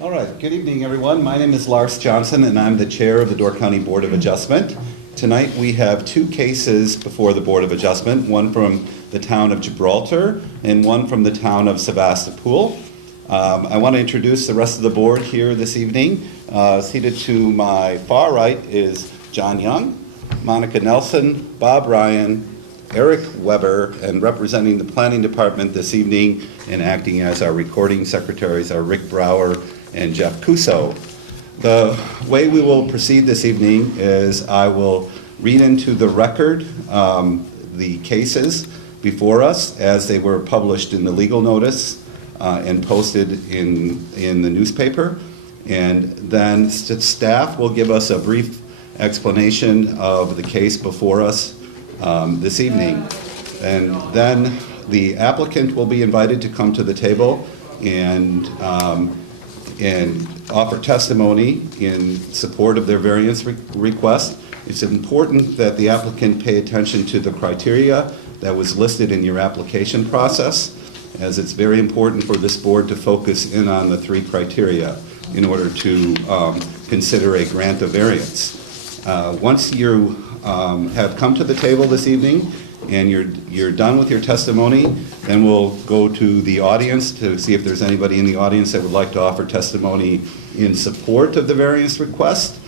All right, good evening, everyone. My name is Lars Johnson, and I'm the chair of the Door County Board of Adjustment. Tonight we have two cases before the Board of Adjustment, one from the town of Gibraltar and one from the town of Sevastopol. I want to introduce the rest of the board here this evening. Seated to my far right is John Young, Monica Nelson, Bob Ryan, Eric Weber, and representing the Planning Department this evening and acting as our recording secretaries are Rick Brower and Jeff Cuso. The way we will proceed this evening is I will read into the record the cases before us as they were published in the legal notice and posted in the newspaper. And then staff will give us a brief explanation of the case before us this evening. And then the applicant will be invited to come to the table and offer testimony in support of their variance request. It's important that the applicant pay attention to the criteria that was listed in your application process, as it's very important for this board to focus in on the three criteria in order to consider a grant of variance. Once you have come to the table this evening and you're done with your testimony, then we'll go to the audience to see if there's anybody in the audience that would like to offer testimony in support of the variance request,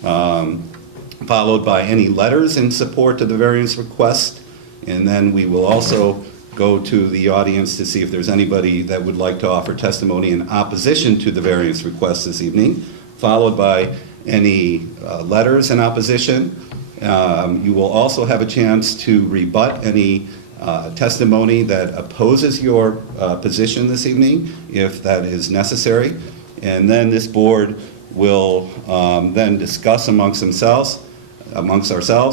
followed by any letters in support of the variance request, and then we will also go to the audience to see if there's anybody that would like to offer testimony in opposition to the variance request this evening, followed by any letters in opposition. You will also have a chance to rebut any testimony that opposes your position this evening, if that is necessary. And then this board will then discuss amongst ourselves,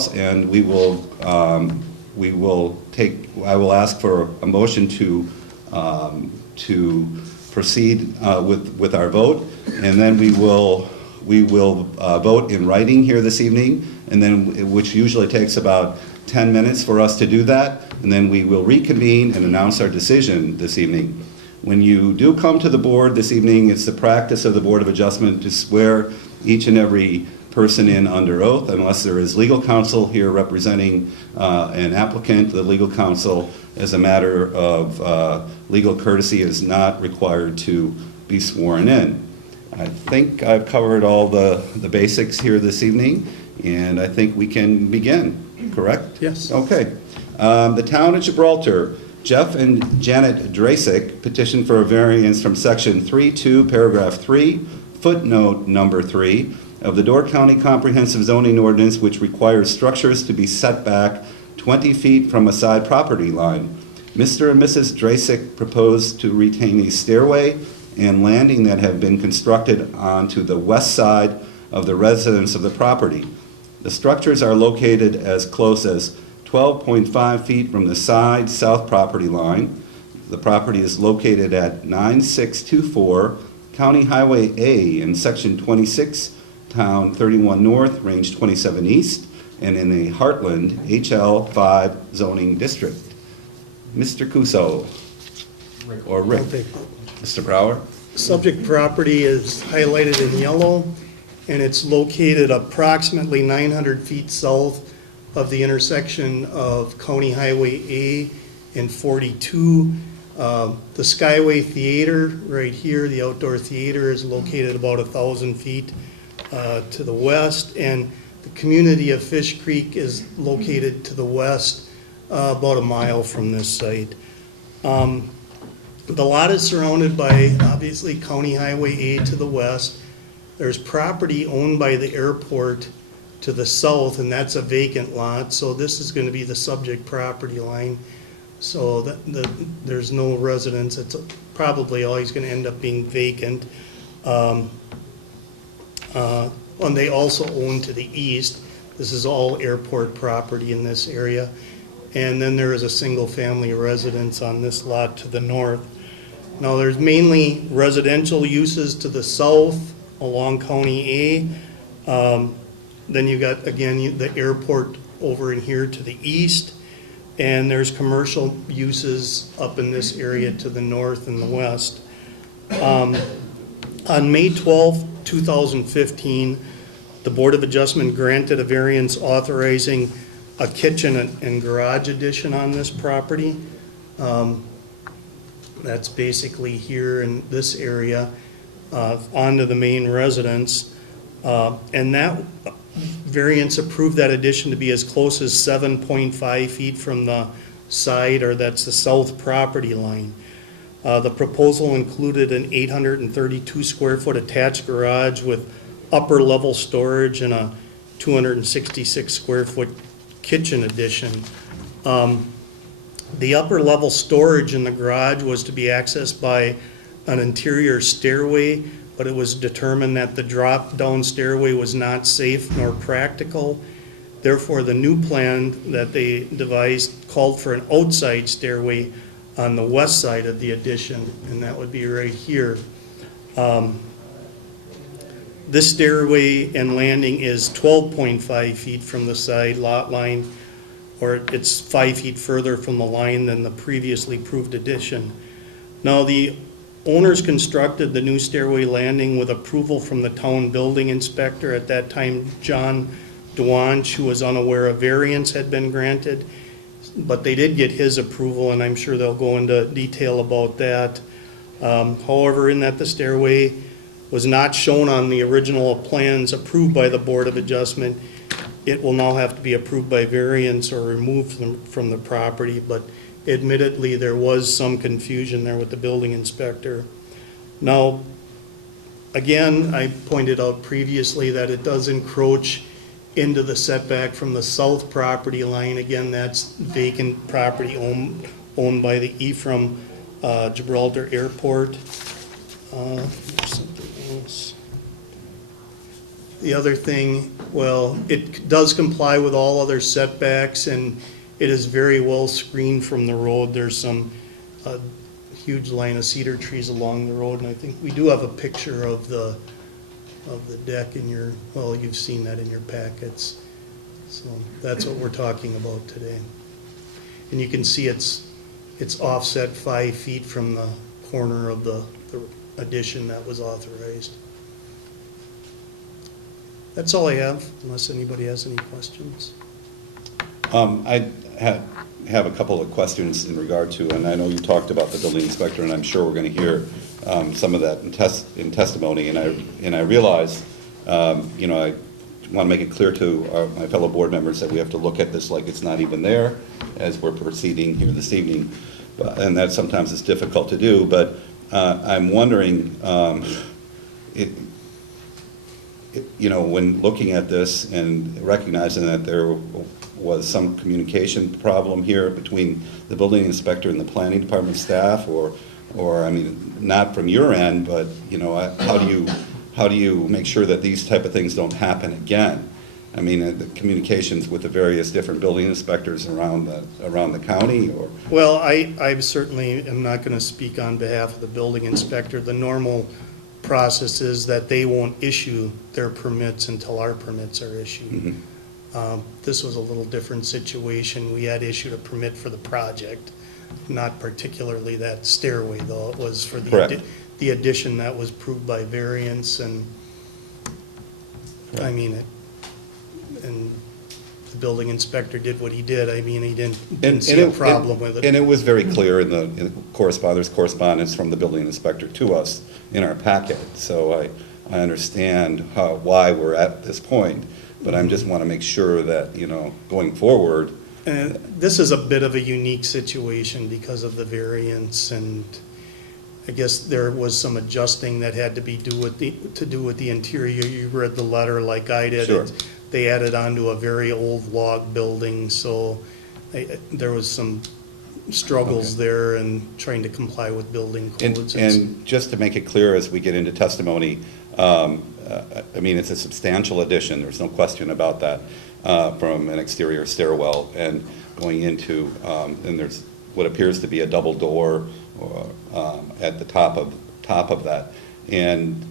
and I will ask for a motion to proceed with our vote, and then we will vote in writing here this evening, and then which usually takes about 10 minutes for us to do that, and then we will reconvene and announce our decision this evening. When you do come to the board this evening, it's the practice of the Board of Adjustment to swear each and every person in under oath, unless there is legal counsel here representing an applicant. The legal counsel, as a matter of legal courtesy, is not required to be sworn in. I think I've covered all the basics here this evening, and I think we can begin, correct? Yes. Okay. The town of Gibraltar, Jeff and Janet Drasick petitioned for a variance from section 3.2, paragraph 3, footnote number 3 of the Door County Comprehensive Zoning Ordinance, which requires structures to be set back 20 feet from a side property line. Mr. and Mrs. Drasick proposed to retain a stairway and landing that have been constructed onto the west side of the residence of the property. The structures are located as close as 12.5 feet from the side south property line. The property is located at 9624 County Highway A in Section 26, Town 31 North, Range 27 East, and in the Heartland HL 5 zoning district. Mr. Cuso, or Rick. Okay. Mr. Brower. Subject property is highlighted in yellow, and it's located approximately 900 feet south of the intersection of County Highway A and 42. The Skyway Theater right here, the outdoor theater, is located about 1,000 feet to the west, and the community of Fish Creek is located to the west, about a mile from this site. The lot is surrounded by, obviously, County Highway A to the west. There's property owned by the airport to the south, and that's a vacant lot, so this is going to be the subject property line. So there's no residence. It's probably always going to end up being vacant. And they also own to the east. This is all airport property in this area. And then there is a single-family residence on this lot to the north. Now, there's mainly residential uses to the south along County A. Then you got, again, the airport over in here to the east. And there's commercial uses up in this area to the north and the west. On May 12, 2015, the Board of Adjustment granted a variance authorizing a kitchen and garage addition on this property. That's basically here in this area, onto the main residence. And that variance approved that addition to be as close as 7.5 feet from the side, or that's the south property line. The proposal included an 832 square foot attached garage with upper level storage and a 266 square foot kitchen addition. The upper level storage in the garage was to be accessed by an interior stairway, but it was determined that the drop down stairway was not safe nor practical. Therefore, the new plan that they devised called for an outside stairway on the west side of the addition, and that would be right here. This stairway and landing is 12.5 feet from the side lot line, or it's 5 feet further from the line than the previously approved addition. Now, the owners constructed the new stairway landing with approval from the town building inspector. At that time, John Dewanch, who was unaware a variance had been granted, but they did get his approval, and I'm sure they'll go into detail about that. However, in that the stairway was not shown on the original plans approved by the Board of Adjustment, it will now have to be approved by variance or removed from the property, but admittedly, there was some confusion there with the building inspector. Now, again, I pointed out previously that it does encroach into the setback from the south property line. Again, that's vacant property owned by the Ephraim Gibraltar Airport. Something else. The other thing, well, it does comply with all other setbacks, and it is very well screened from the road. There's some huge line of cedar trees along the road, and I think we do have a picture of the deck in your, well, you've seen that in your packets. So that's what we're talking about today. And you can see it's offset 5 feet from the corner of the addition that was authorized. That's all I have, unless anybody has any questions. I have a couple of questions in regard to, and I know you talked about the building inspector, and I'm sure we're going to hear some of that in testimony. And I realize, I want to make it clear to my fellow board members that we have to look at this like it's not even there as we're proceeding here this evening, and that sometimes is difficult to do. But I'm wondering, when looking at this and recognizing that there was some communication problem here between the building inspector and the planning department staff, or I mean, not from your end, but how do you make sure that these type of things don't happen again? I mean, the communications with the various different building inspectors around the county, or? Well, I certainly am not going to speak on behalf of the building inspector. The normal process is that they won't issue their permits until our permits are issued. Mm-hmm. This was a little different situation. We had issued a permit for the project, not particularly that stairway, though. It was for the addition that was approved by variance, and I mean, and the building inspector did what he did. I mean, he didn't see a problem with it. And it was very clear in the correspondence from the building inspector to us in our packet. So I understand why we're at this point, but I just want to make sure that, going forward. And this is a bit of a unique situation because of the variance, and I guess there was some adjusting that had to be do with the interior. You read the letter like I did. Sure. They added onto a very old log building, so there was some struggles there and trying to comply with building codes. And just to make it clear as we get into testimony, I mean, it's a substantial addition. There's no question about that, from an exterior stairwell and going into, and there's what appears to be a double door at the top of that, and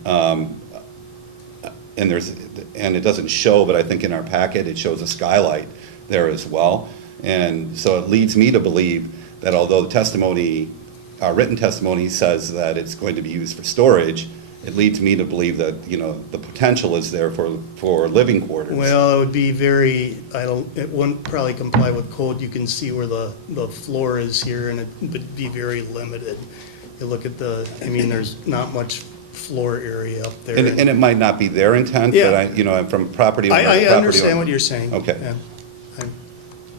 it doesn't show, but I think in our packet it shows a skylight there as well, and so it leads me to believe that although the testimony, our written testimony says that it's going to be used for storage, it leads me to believe that, you know, the potential is there for living quarters. Well, it would be very, it wouldn't probably comply with code. You can see where the floor is here, and it would be very limited. You look at there's not much floor area up there. And it might not be their intent, Yeah. but I'm from property owner. I property understand owner. what you're saying. Okay. Yeah.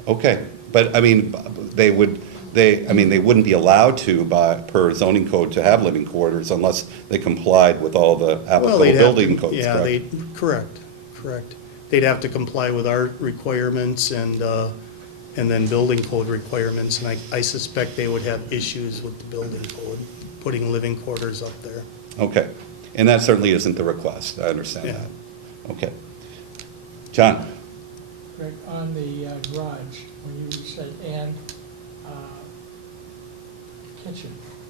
Okay, but I mean, they wouldn't be allowed to, per zoning code, to have living quarters unless they complied with all the Well, applicable they'd have building to, codes, yeah, correct? correct. They'd have to comply with our requirements and then building code requirements, and I suspect they would have issues with the building code, putting living quarters up there. Okay, and that certainly isn't the request, I understand Yeah. that. Okay. John? Rick, on the garage, when you said "and,"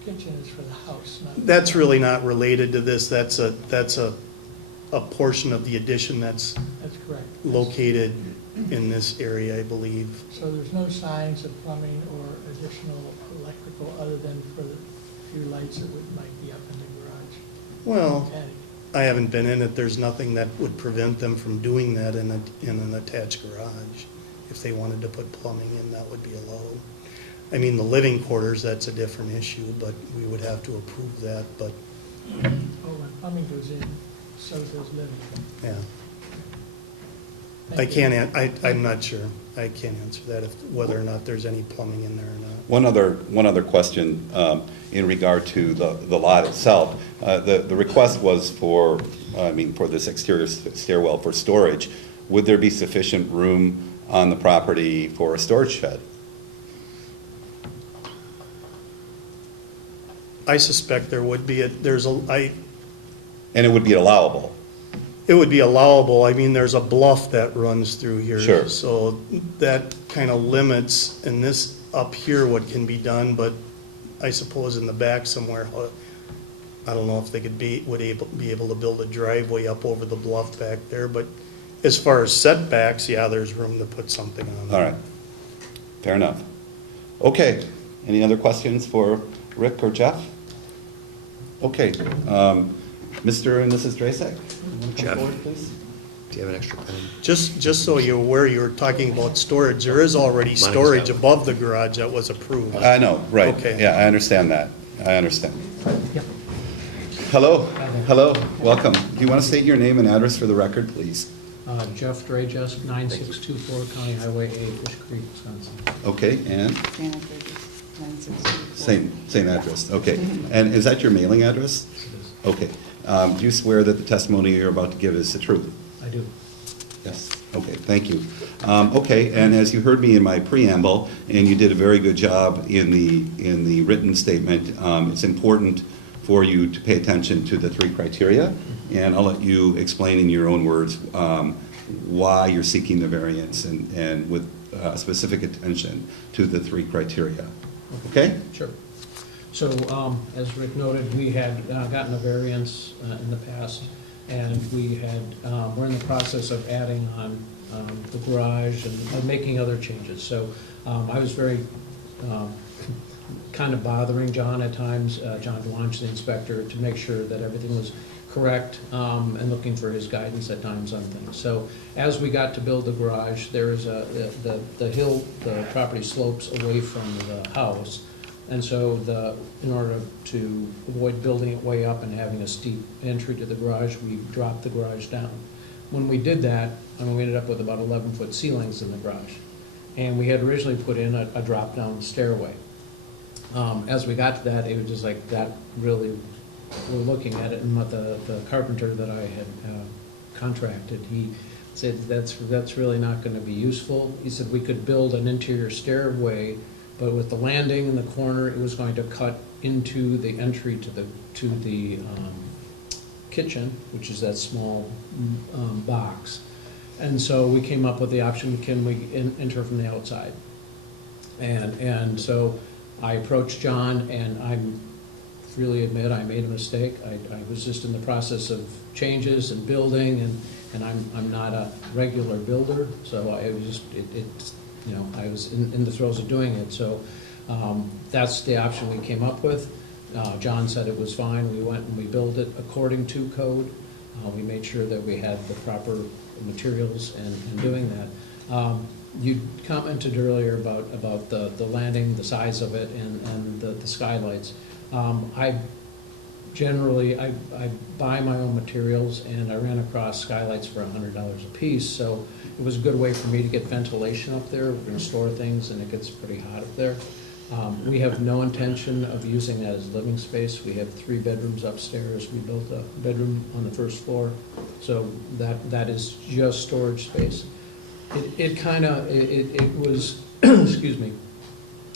kitchen is for the house, not. That's really not related to this. That's a portion of the addition that's That's correct. located in this area, I believe. So there's no signs of plumbing or additional electrical other than for the few lights that might be up in the garage? Well, Attic. I haven't been in it. There's nothing that would prevent them from doing that in an attached garage. If they wanted to put plumbing in, that would be allowed. I mean, the living quarters, that's a different issue, but we would have to approve that, but, Oh, when plumbing goes in, so does living. yeah. Thank you. I'm not sure. I can't answer that, whether or not there's any plumbing in there or not. One other question in regard to the lot itself. The request was for this exterior stairwell for storage. Would there be sufficient room on the property for a storage shed? I suspect there would be, And it would be allowable? it would be allowable. I mean, there's a bluff that runs through here. Sure. So that kind of limits, and this up here, what can be done, but I suppose in the back somewhere, I don't know if they could be able to build a driveway up over the bluff back there, but as far as setbacks, yeah, there's room to put something on. All right, fair enough. Okay, any other questions for Rick or Jeff? Okay, Mr. and Mrs. Drasek, you want to come Jeff. forward, please? Do you have an extra pen? Just so you're aware, you were talking about storage, there is already Mine's storage out. above the garage that was approved. I know, right. Okay. Yeah, I understand that. I understand. Hello, welcome. Do you want to state your name and address for the record, please? Jeff Drajesk, 9624 County Highway 8, Fish Creek, Wisconsin. Okay, and Janet Bridges, 964. same address, okay. And is that your mailing address? Yes, it is. Okay. Do you swear that the testimony you're about to give is the truth? I do. Yes, okay, thank you. Okay, and as you heard me in my preamble, and you did a very good job in the written statement, it's important for you to pay attention to the three criteria, and I'll let you explain in your own words why you're seeking the variance and with specific attention to the three criteria. Okay? Sure. So, as Rick noted, we had gotten a variance in the past, and we're in the process of adding on the garage and making other changes. So, I was very kind of bothering John at times, John DeLonge, the inspector, to make sure that everything was correct, and looking for his guidance at times on things. So as we got to build the garage, there is the hill, the property slopes away from the house. And so in order to avoid building it way up and having a steep entry to the garage, we dropped the garage down. When we did that, we ended up with about 11-foot ceilings in the garage. And we had originally put in a drop-down stairway. As we got to that, it was just like that really, we're looking at it, and what the carpenter that I had contracted, he said, that's really not gonna be useful. He said we could build an interior stairway, but with the landing in the corner, it was going to cut into the entry to the kitchen, which is that small box. And so we came up with the option, can we enter from the outside? And so I approached John, and I freely admit I made a mistake. I was just in the process of changes and building, and I'm not a regular builder, so I was just, I was in the throes of doing it. So that's the option we came up with. John said it was fine. We went and we built it according to code. We made sure that we had the proper materials and doing that. You commented earlier about the landing, the size of it, and the skylights. I buy my own materials, and I ran across skylights for $100 a piece, so it was a good way for me to get ventilation up there. We're gonna store things, and it gets pretty hot up there. We have no intention of using that as living space. We have 3 bedrooms upstairs. We built a bedroom on the first floor, so that is just storage space. It was, excuse me,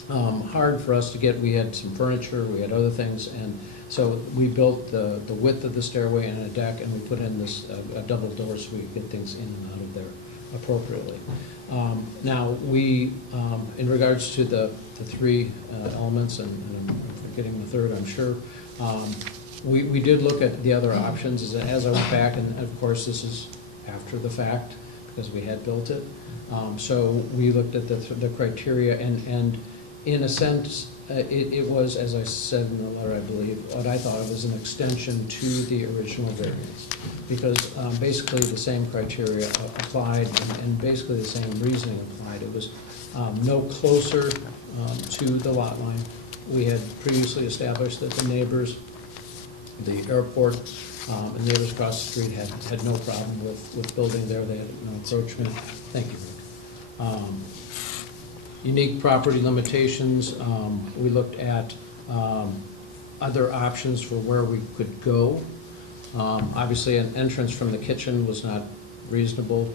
hard for us to get. We had some furniture, we had other things, and so we built the width of the stairway and a deck, and we put in this a double door so we could get things in and out of there appropriately. Now, we, in regards to the 3 elements, and I'm forgetting the third, I'm sure, we did look at the other options as I went back, and of course, this is after the fact, because we had built it. So we looked at the criteria, and in a sense, it was, as I said in the letter, I believe, what I thought was an extension to the original variance, because basically the same criteria applied, and basically the same reasoning applied. It was no closer to the lot line. We had previously established that the neighbors, the airport, and neighbors across the street had no problem with building there. They had no encroachment. Thank you, Rick. Unique property limitations, we looked at other options for where we could go. Obviously, an entrance from the kitchen was not reasonable.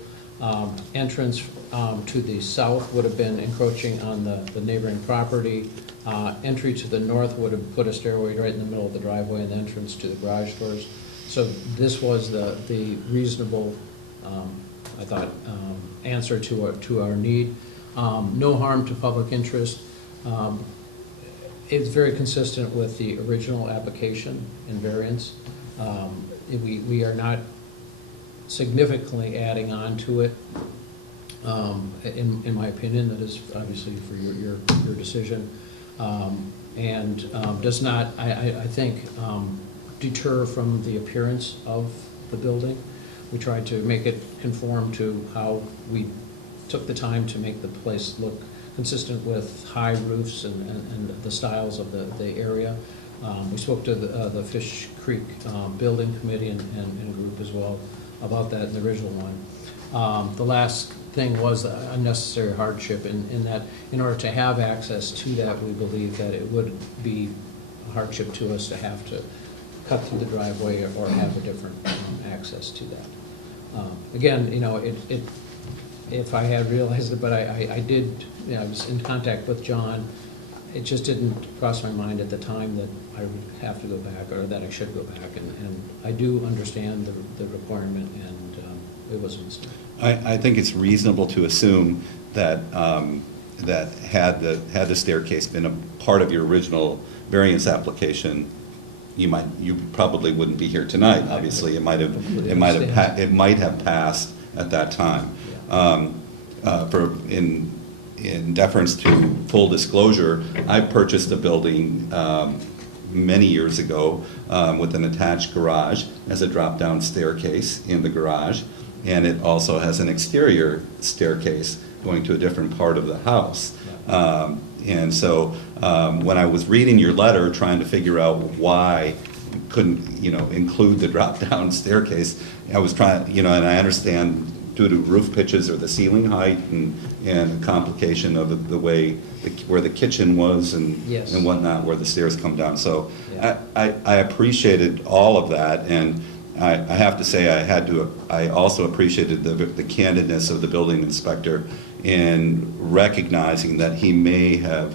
Entrance to the south would have been encroaching on the neighboring property. Entry to the north would have put a stairway right in the middle of the driveway, and the entrance to the garage doors. So this was the reasonable, I thought, answer to our need. No harm to public interest. It's very consistent with the original application and variance. We are not significantly adding on to it. In my opinion, that is obviously for your decision, and does not, I think, deter from the appearance of the building. We tried to make it conform to how we took the time to make the place look consistent with high roofs and the styles of the area. We spoke to the Fish Creek Building Committee and group as well about that in the original one. The last thing was unnecessary hardship in that in order to have access to that, we believe that it would be a hardship to us to have to cut through the driveway or have a different access to that. Again, if I had realized it, but I did, I was in contact with John. It just didn't cross my mind at the time that I would have to go back, or that I should go back, and I do understand the requirement, and it was a mistake. I think it's reasonable to assume that that had the staircase been a part of your original variance application, you probably wouldn't be here tonight. Obviously, it might have passed at that time. In deference to full disclosure, I purchased a building many years ago with an attached garage as a drop-down staircase in the garage, and it also has an exterior staircase going to a different part of the house. And so when I was reading your letter, trying to figure out why you couldn't, include the drop-down staircase, I was trying, and I understand due to roof pitches or the ceiling height and complication of the way where the kitchen was and Yes. and whatnot, where the stairs come down. So Yeah. I appreciated all of that, and I have to say I also appreciated the candidness of the building inspector in recognizing that he may have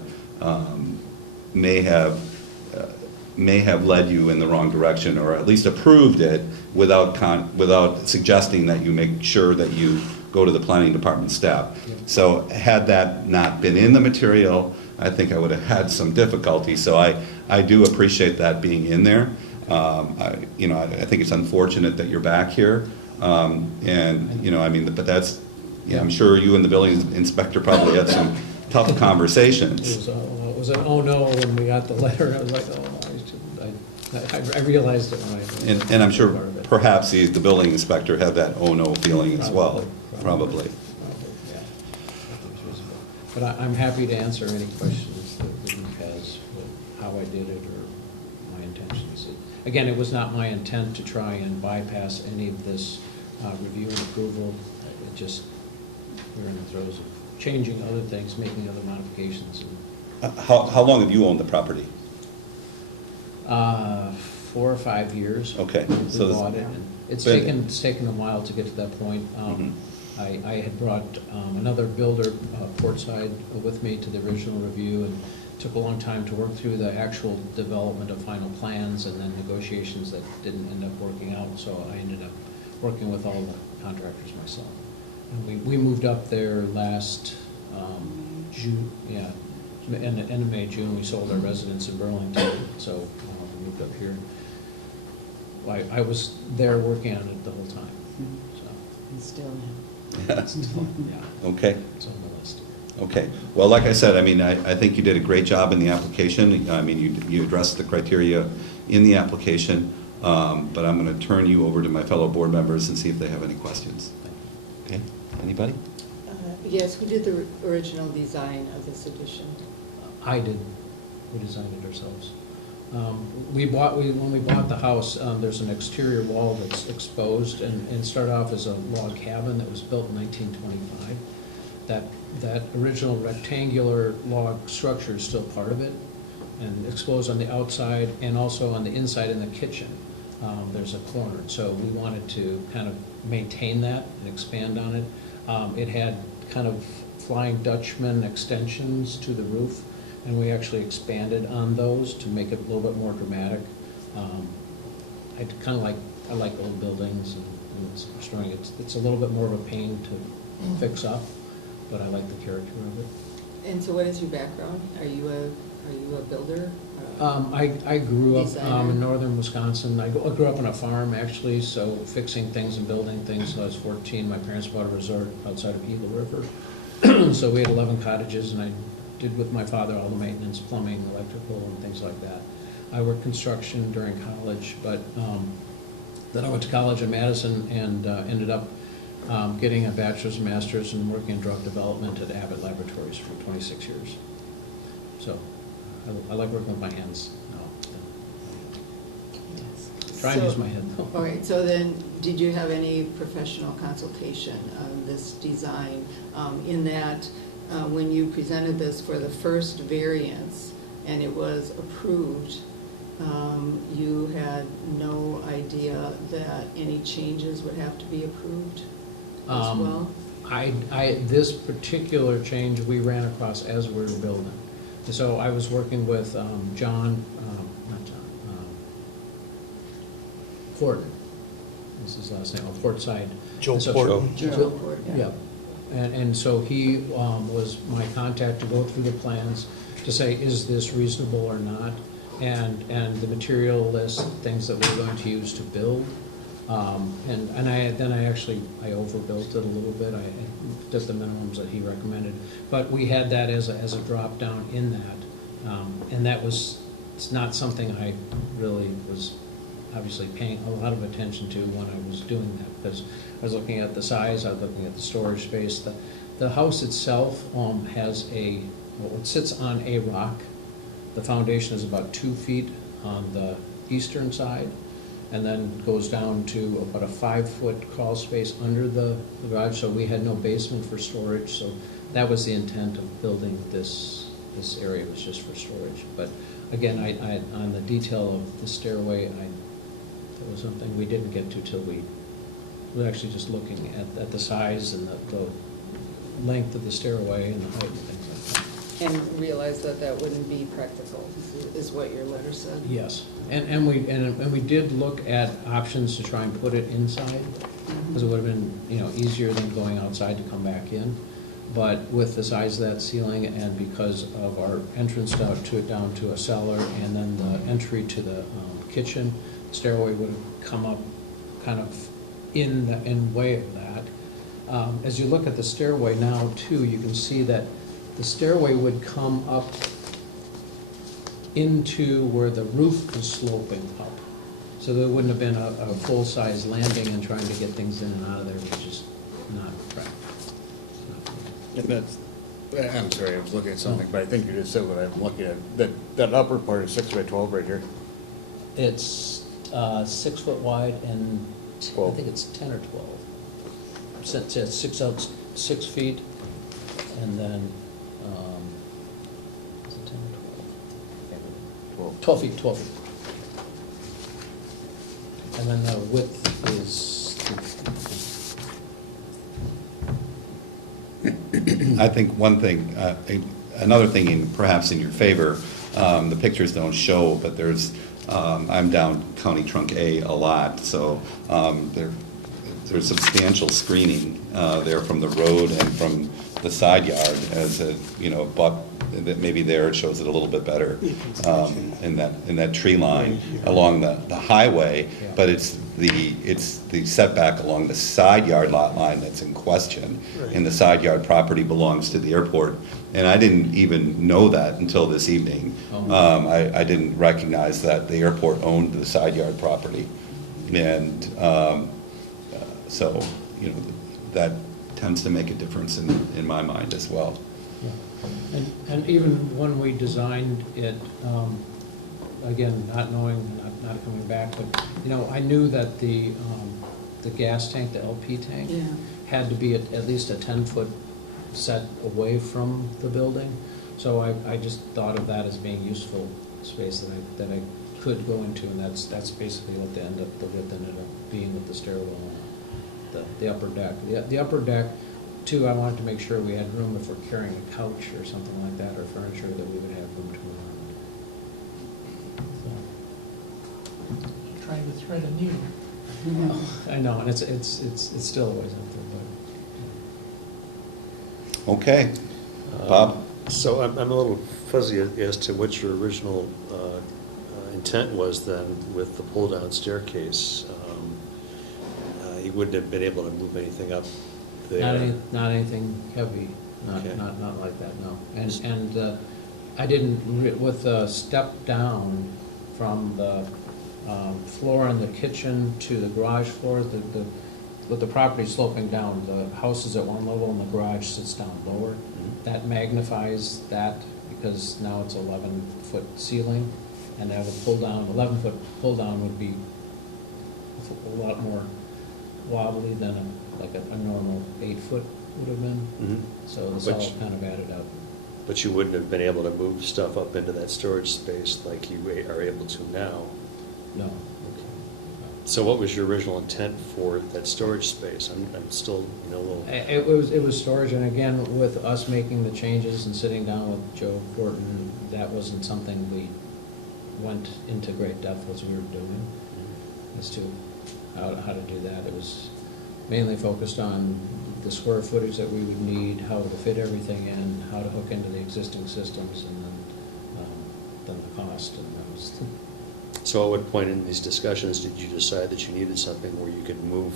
led you in the wrong direction, or at least approved it without suggesting that you make sure that you go to the planning department staff. Yeah. So had that not been in the material, I think I would have had some difficulty. So I do appreciate that being in there. I think it's unfortunate that you're back here, but that's, I'm sure you and the building inspector probably had some tough conversations. It was an oh no when we got the letter. I was like, oh, I I realized it when I. And I'm sure part of it. perhaps the building inspector had that oh no feeling as well, probably. Yeah. Nothing's visible. But I'm happy to answer any questions that the group has, with how I did it or my intentions. Again, it was not my intent to try and bypass any of this review and approval. It just, we're in the throes of changing other things, making other modifications. How long have you owned the property? 4 or 5 years. Okay, We so bought it, and it's been- taken a while to get to that point. Mhm. I had brought another builder, Portside, with me to the original review, and took a long time to work through the actual development of final plans and then negotiations that didn't end up working out, so I ended up working with all the contractors myself. And we moved up there last June, yeah, end of May, June, we sold our residence in Burlington, so we moved up here. I was there working on it the whole time, so, And still, yeah, Okay. it's on the list. Okay, well, like I said, I mean, I think you did a great job in the application. I mean, you addressed the criteria in the application, but I'm going to turn you over to my fellow board members and see if they have any questions. Okay, anybody? Yes, who did the original design of this addition? I did, we designed it ourselves. When we bought the house, there's an exterior wall that's exposed, and started off as a log cabin that was built in 1925. That original rectangular log structure is still part of it, and exposed on the outside and also on the inside in the kitchen. There's a corner, so we wanted to kind of maintain that and expand on it. It had kind of Flying Dutchman extensions to the roof, and we actually expanded on those to make it a little bit more dramatic. I like old buildings and restoring it. It's a little bit more of a pain to fix up, but I like the character of it. And so what is your background? Are you a builder? I grew up Designer? in northern Wisconsin. I grew up on a farm, actually, so fixing things and building things. Until I was 14, my parents bought a resort outside of Eagle River. So we had 11 cottages, and I did with my father all the maintenance, plumbing, electrical, and things like that. I worked construction during college, but then I went to college in Madison and ended up getting a bachelor's and master's and working in drug development at Abbott Laboratories for 26 years. So I like working with my hands now. Try and use my head. All right, so then, did you have any professional consultation on this design? In that, when you presented this for the first variance and it was approved, you had no idea that any changes would have to be approved as well? This particular change we ran across as we were building. So I was working with Horton, this is his last name, Portside. Joe And so- Porton. Joe Porton. Yeah, and so he was my contact to go through the plans to say, is this reasonable or not? And the material list, things that we're going to use to build. And I overbuilt it a little bit. I did the minimums that he recommended. But we had that as a drop down in that. And it's not something I really was obviously paying a lot of attention to when I was doing that, because I was looking at the size, I was looking at the storage space. The house itself it sits on a rock. The foundation is about 2 feet on the eastern side, and then goes down to about a 5-foot crawl space under the garage, so we had no basement for storage, so that was the intent of building this area, was just for storage. But again, I on the detail of the stairway, that was something we didn't get to till we were actually just looking at the size and the length of the stairway and the height and things like that. And realized that that wouldn't be practical, is what your letter said? Yes, and we did look at options to try and put it inside, because it would have been, easier than going outside to come back in. But with the size of that ceiling, and because of our entrance down to a cellar, and then the entry to the kitchen, the stairway would have come up kind of in way of that. As you look at the stairway now too, you can see that the stairway would come up into where the roof was sloping up. So there wouldn't have been a full-size landing and trying to get things in and out of there was just not practical. And that's, I'm sorry, I was looking at something, but I think you just said what I'm looking at. That upper part is 6 by 12 right here. It's 6 foot wide and I 12. think it's 10 or 12. It's 6 feet, and then, is it 10 or 12? 12 feet, 12 feet. And then the width is, I think one thing, another thing perhaps in your favor, the pictures don't show, but I'm down County Trunk A a lot, so there's substantial screening there from the road and from the side yard as a, but that maybe there it shows it a little bit better in that tree line along the highway, but it's the setback along the side yard lot line that's in question. Right. And the side yard property belongs to the airport. And I didn't even know that until this evening. I didn't recognize that the airport owned the side yard property. And so, that tends to make a difference in my mind as well. and even when we designed it, again, not knowing, not coming back, but, I knew that the gas tank, the LP tank, Yeah. had to be at least a 10-foot set away from the building. So I just thought of that as being useful space that I could go into, and that's basically what the width ended up being with the stairwell and the upper deck. The upper deck, too, I wanted to make sure we had room if we're carrying a couch or something like that, or furniture, that we would have room to move around. Trying to thread a needle. So, I know, and it's still a ways out there, Okay. Bob? So I'm a little fuzzy as to what your original intent was then with the pull-down staircase. You wouldn't have been able to move anything up but there? not anything heavy, Okay. not like that, no. And I didn't, with the step down from the floor in the kitchen to the garage floor, with the property sloping down, the house is at one level and the garage sits down lower. That magnifies that because now it's 11-foot ceiling, and to have a pull down, 11-foot pull down would be a lot more wobbly than a normal 8-foot would have been. Mhm. So this But all you- kind of added up. But you wouldn't have been able to move stuff up into that storage space like you are able to now? No. So what was your original intent for that storage space? I'm still, a little... It was storage, and again, with us making the changes and sitting down with Joe Fortin, that wasn't something we went into great depth as we were doing, as to how to do that. It was mainly focused on the square footage that we would need, how to fit everything in, how to hook into the existing systems, and then the cost, and that was... So at what point in these discussions did you decide that you needed something where you could move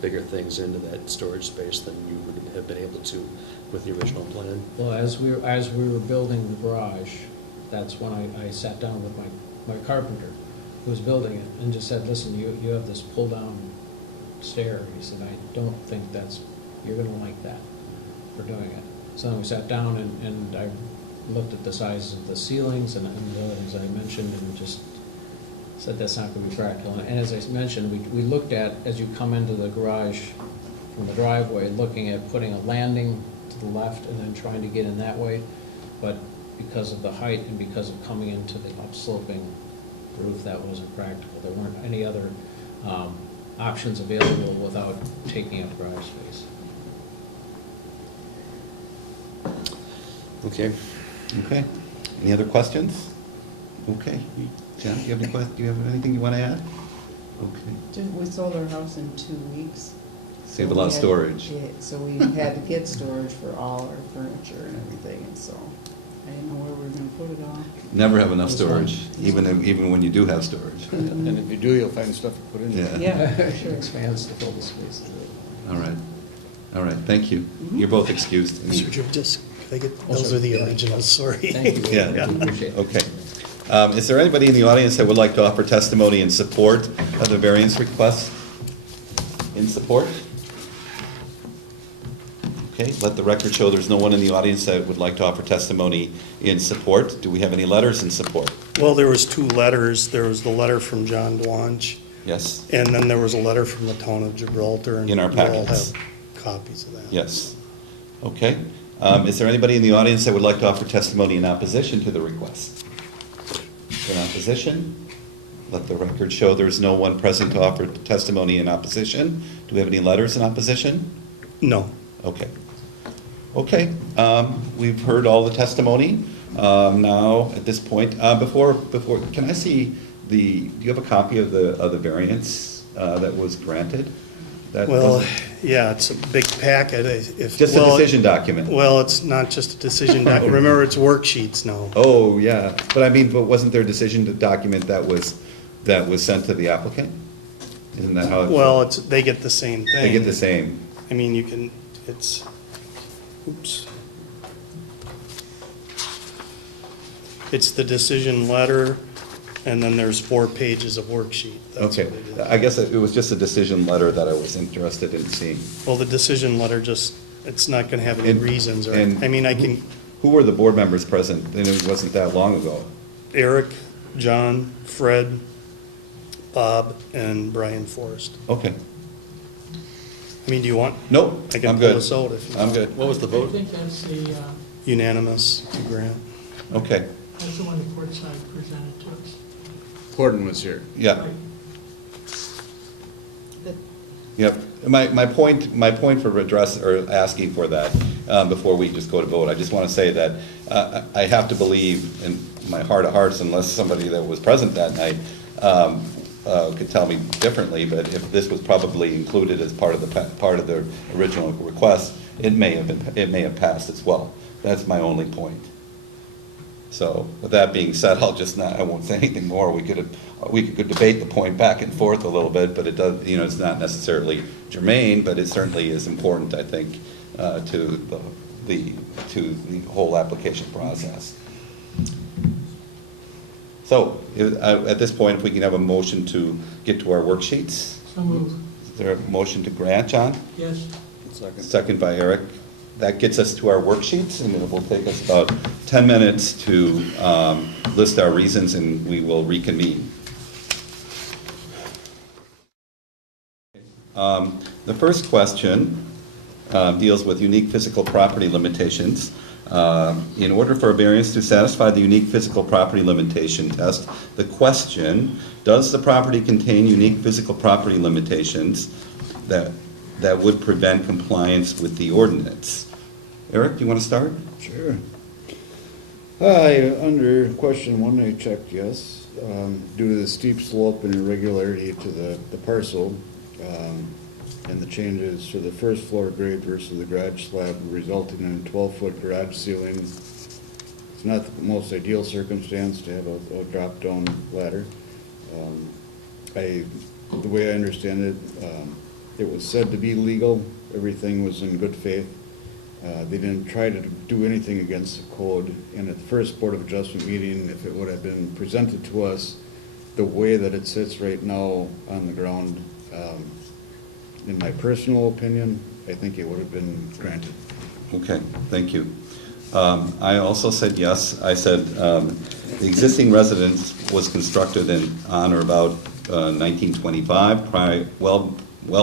bigger things into that storage space than you would have been able to with the original plan? Well, as we were building the garage, that's when I sat down with my carpenter who was building it and just said, listen, you have this pull-down stair. He said, I don't think you're going to like that for doing it. So then we sat down and I looked at the size of the ceilings and the other things I mentioned, and just said that's not going to be practical. And as I mentioned, we looked at, as you come into the garage from the driveway, looking at putting a landing to the left and then trying to get in that way. But because of the height and because of coming into the upsloping roof, that wasn't practical. There weren't any other options available without taking up garage space. Okay. Okay. Any other questions? Okay. Jen, do you have anything you want to add? Okay. We sold our house in 2 weeks. So you have a lot of storage. Yeah, so we had to get storage for all our furniture and everything, and so I didn't know where we were gonna put it all. Never have enough storage, even when you do have storage. And if you do, you'll find stuff to put in there. Yeah. Yeah, sure. Expands to fill the space. All right. All right, thank you. You're both excused. Mr. Jim, just, could I get, those are the originals, sorry. Thank you. Yeah. Appreciate it. Okay. Is there anybody in the audience that would like to offer testimony in support of the variance request? In support? Okay, let the record show there's no one in the audience that would like to offer testimony in support. Do we have any letters in support? Well, there was 2 letters. There was the letter from John Dwanch, Yes? and then there was a letter from the town of Gibraltar. And In our you all packets. have copies of that. Yes. Okay. Is there anybody in the audience that would like to offer testimony in opposition to the request? In opposition? Let the record show there's no one present to offer testimony in opposition. Do we have any letters in opposition? No. Okay. Okay, we've heard all the testimony. Now, at this point, before, can I see do you have a copy of the variance that was granted? That Well, wasn't- yeah, it's a big packet. Just a well, decision document? Well, it's not just a decision document. Remember, it's worksheets now. Oh, yeah, but wasn't there a decision document that was sent to the applicant? Isn't that how? Well, they get the same thing. They get the same. I mean, oops. It's the decision letter, and then there's 4 pages of worksheet. That's Okay, what it is. I guess it was just a decision letter that I was interested in seeing. Well, the decision letter it's not gonna have any And- reasons, or, and- I mean, I can, Who were the board members present? And it wasn't that long ago. Eric, John, Fred, Bob, and Brian Forrest. Okay. I mean, do you want? Nope, I can I'm pull good. this out if you. I'm good. What was the I vote? think that's the, Unanimous to grant. Okay, that's the one the court side presented to us. Horton was here. yeah, Right. yep. My point for asking for that, before we just go to vote, I just want to say that I have to believe in my heart of hearts, unless somebody that was present that night could tell me differently, but if this was probably included as part of the original request, it may have passed as well. That's my only point. So with that being said, I won't say anything more. We could debate the point back and forth a little bit, but it does, it's not necessarily germane, but it certainly is important, I think, to the whole application process. So at this point, if we can have a motion to get to our worksheets. So move. Is there a motion to grant, John? Yes. Second by Eric. That gets us to our worksheets, and it will take us about 10 minutes to list our reasons, and we will reconvene. The first question deals with unique physical property limitations. In order for a variance to satisfy the unique physical property limitation test, the question, does the property contain unique physical property limitations that would prevent compliance with the ordinance? Eric, do you want to start? Sure. Under question 1, I checked yes. Due to the steep slope and irregularity to the parcel, and the changes to the first floor grade versus the garage slab resulting in a 12-foot garage ceiling, it's not the most ideal circumstance to have a drop-down ladder. The way I understand it, it was said to be legal. Everything was in good faith. They didn't try to do anything against the code. And at the first Board of Adjustment meeting, if it would have been presented to us the way that it sits right now on the ground, in my personal opinion, I think it would have been granted. Okay, thank you. I also said yes. I said the existing residence was constructed on or about 1925, well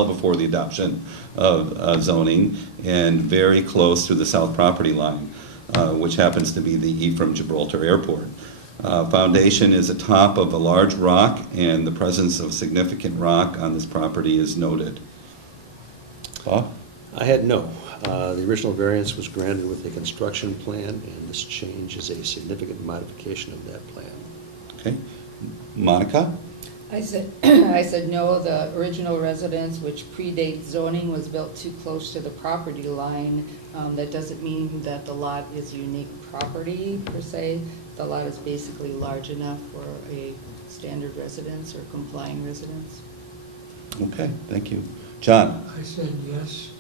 before the adoption of zoning, and very close to the south property line, which happens to be the Ephraim Gibraltar Airport. Foundation is atop of a large rock, and the presence of significant rock on this property is noted. Bob? I had no. The original variance was granted with a construction plan, and this change is a significant modification of that plan. Okay. Monica? I said no, the original residence, which predates zoning, was built too close to the property line. That doesn't mean that the lot is unique property per se. The lot is basically large enough for a standard residence or complying residence. Okay, thank you. John? I said yes,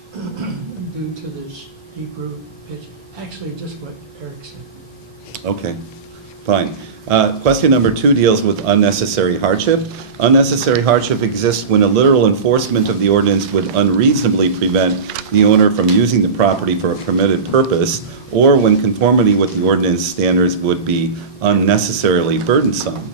due to this deep root pitch. Actually, just what Eric said. Okay. Fine. Question number 2 deals with unnecessary hardship. Unnecessary hardship exists when a literal enforcement of the ordinance would unreasonably prevent the owner from using the property for a permitted purpose, or when conformity with the ordinance standards would be unnecessarily burdensome.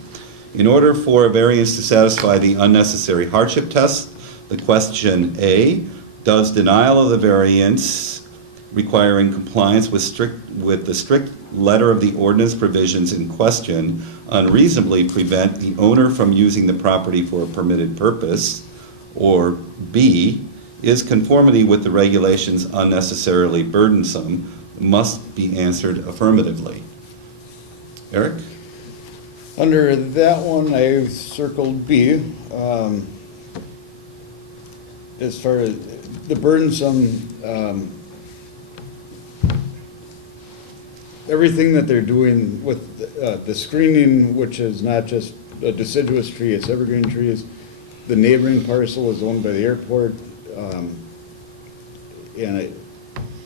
In order for a variance to satisfy the unnecessary hardship test, the question A, does denial of the variance requiring compliance with the strict letter of the ordinance provisions in question unreasonably prevent the owner from using the property for a permitted purpose? Or B, is conformity with the regulations unnecessarily burdensome? Must be answered affirmatively. Eric? Under that one, I circled B. As far as the burdensome, everything that they're doing with the screening, which is not just a deciduous tree, it's evergreen trees. The neighboring parcel is owned by the airport.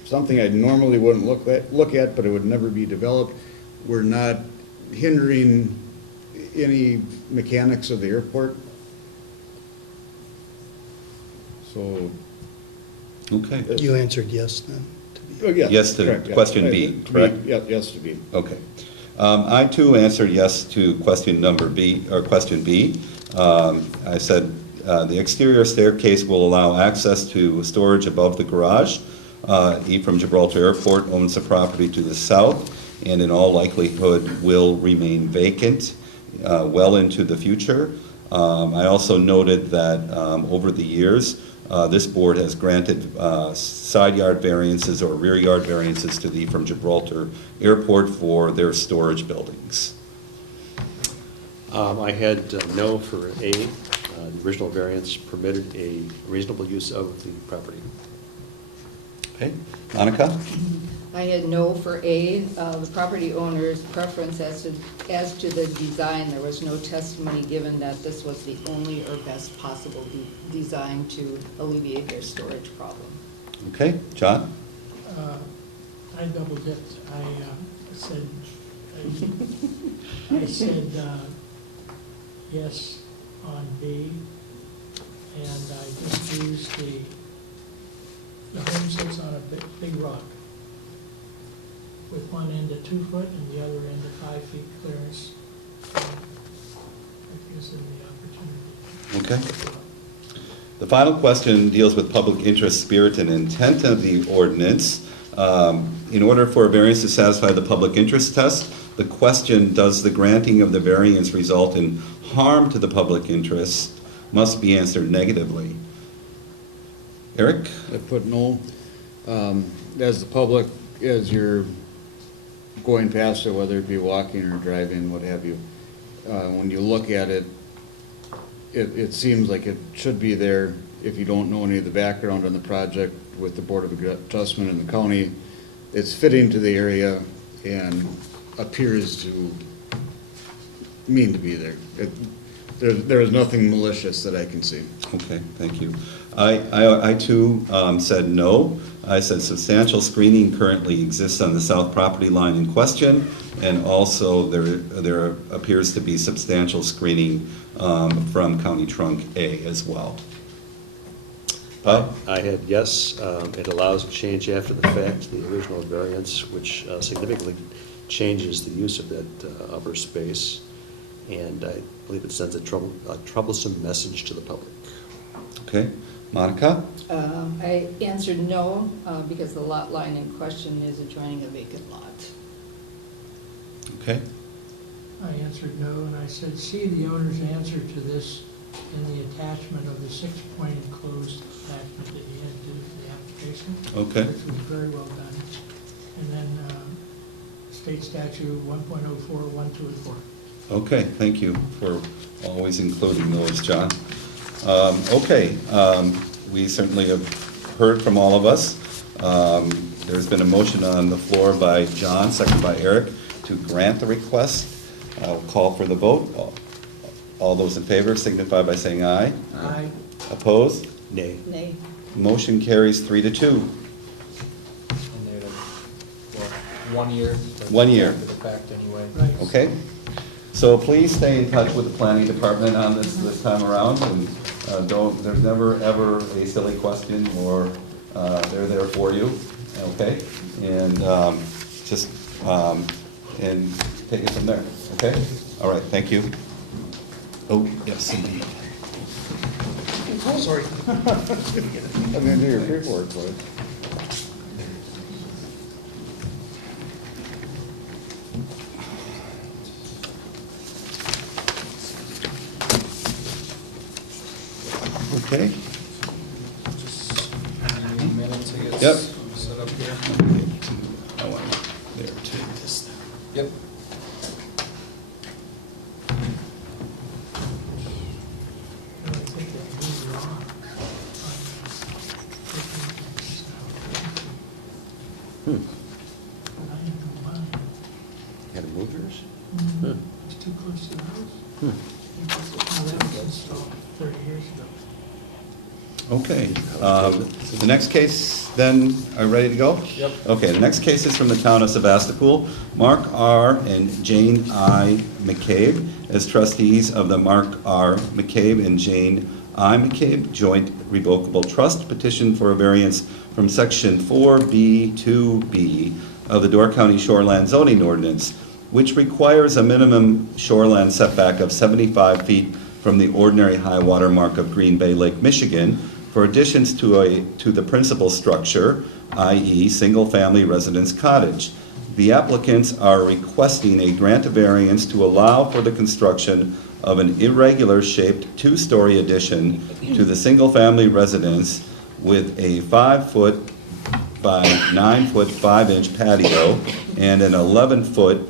Something I normally wouldn't look at, but it would never be developed. We're not hindering any mechanics of the airport. So. Okay. You answered yes then. To be- Oh, yeah, Yes to correct, yeah. question B, correct? Yeah, yes to B. Okay. I too answered yes to question number B, or question B. I said the exterior staircase will allow access to storage above the garage. E from Gibraltar Airport owns the property to the south and in all likelihood will remain vacant well into the future. I also noted that over the years, this board has granted side yard variances or rear yard variances to the from Gibraltar Airport for their storage buildings. I had no for A. The original variance permitted a reasonable use of the property. Okay, Monica? I had no for A, the property owner's preference as to the design. There was no testimony given that this was the only or best possible design to alleviate their storage problem. Okay, John? I double dipped. I said yes on B, and I just used the home sits on a big rock with one end at 2 foot and the other end at 5 feet clearance. That gives them the opportunity. Okay. The final question deals with public interest, spirit, and intent of the ordinance. In order for a variance to satisfy the public interest test, the question, does the granting of the variance result in harm to the public interest, must be answered negatively. Eric? I put no. As the public, as you're going past it, whether it be walking or driving, what have you, when you look at it, it seems like it should be there. If you don't know any of the background on the project with the Board of Adjustment in the county, it's fitting to the area and appears to mean to be there. There is nothing malicious that I can see. Okay, thank you. I too said no. I said substantial screening currently exists on the south property line in question, and also there appears to be substantial screening from County Trunk A as well. I had yes. It allows a change after the fact, the original variance, which significantly changes the use of that upper space, and I believe it sends a troublesome message to the public. Okay, Monica? I answered no, because the lot line in question is adjoining a vacant lot. Okay, I answered no, and I said, see the owner's answer to this in the attachment of the 6-point enclosed attachment that he had to the application. Okay. Which was very well done. And then state statute 1.04, 1, 2, and 4. okay, thank you for always including those, John. We certainly have heard from all of us. There's been a motion on the floor by John, seconded by Eric, to grant the request. I'll call for the vote. All those in favor signify by saying aye. Aye. Opposed? Nay. Nay. Motion carries 3-2. And they're, well, 1 year. 1 year. After the fact, anyway. Right. Okay? So please stay in touch with the planning department on this time around, and there's never, ever a silly question, or they're there for you, okay? And and take it from there, okay? All right, thank you. Oh, yes, indeed. Oh, sorry. I'm gonna do your paperwork, boy. Okay. Just need a minute to get Yep. set up here. I want there too. Yep. And I think that new rock on Hmm. I didn't know why. Had to move yours? It's too close to the house. Hmm. Well, that was installed 30 years ago. Okay, the next case then, are you ready to go? Yep. Okay, the next case is from the town of Sevastopol. Mark R. and Jane I. McCabe as trustees of the Mark R. McCabe and Jane I. McCabe Joint Revocable Trust petition for a variance from section 4B2B of the Door County Shoreland Zoning Ordinance, which requires a minimum shoreland setback of 75 feet from the ordinary high water mark of Green Bay Lake, Michigan, for additions to the principal structure, i.e. single-family residence cottage. The applicants are requesting a grant of variance to allow for the construction of an irregular-shaped two-story addition to the single-family residence with a 5-foot by 9-foot 5-inch patio and an 11-foot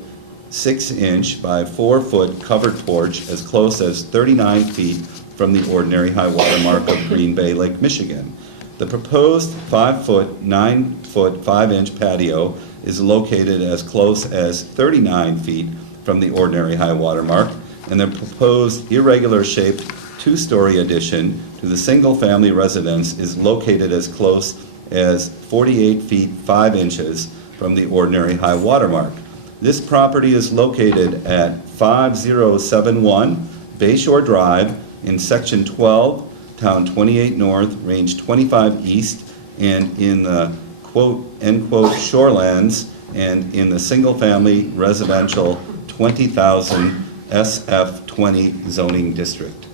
6-inch by 4-foot covered porch as close as 39 feet from the ordinary high water mark of Green Bay Lake, Michigan. The proposed 5-foot, 9-foot 5-inch patio is located as close as 39 feet from the ordinary high water mark, and the proposed irregular-shaped two-story addition to the single-family residence is located as close as 48 feet 5 inches from the ordinary high water mark. This property is located at 5071 Bayshore Drive in Section 12, Town 28 North, Range 25 East, and in the quote, end quote, shorelands, and in the single-family residential 20,000 SF20 zoning district.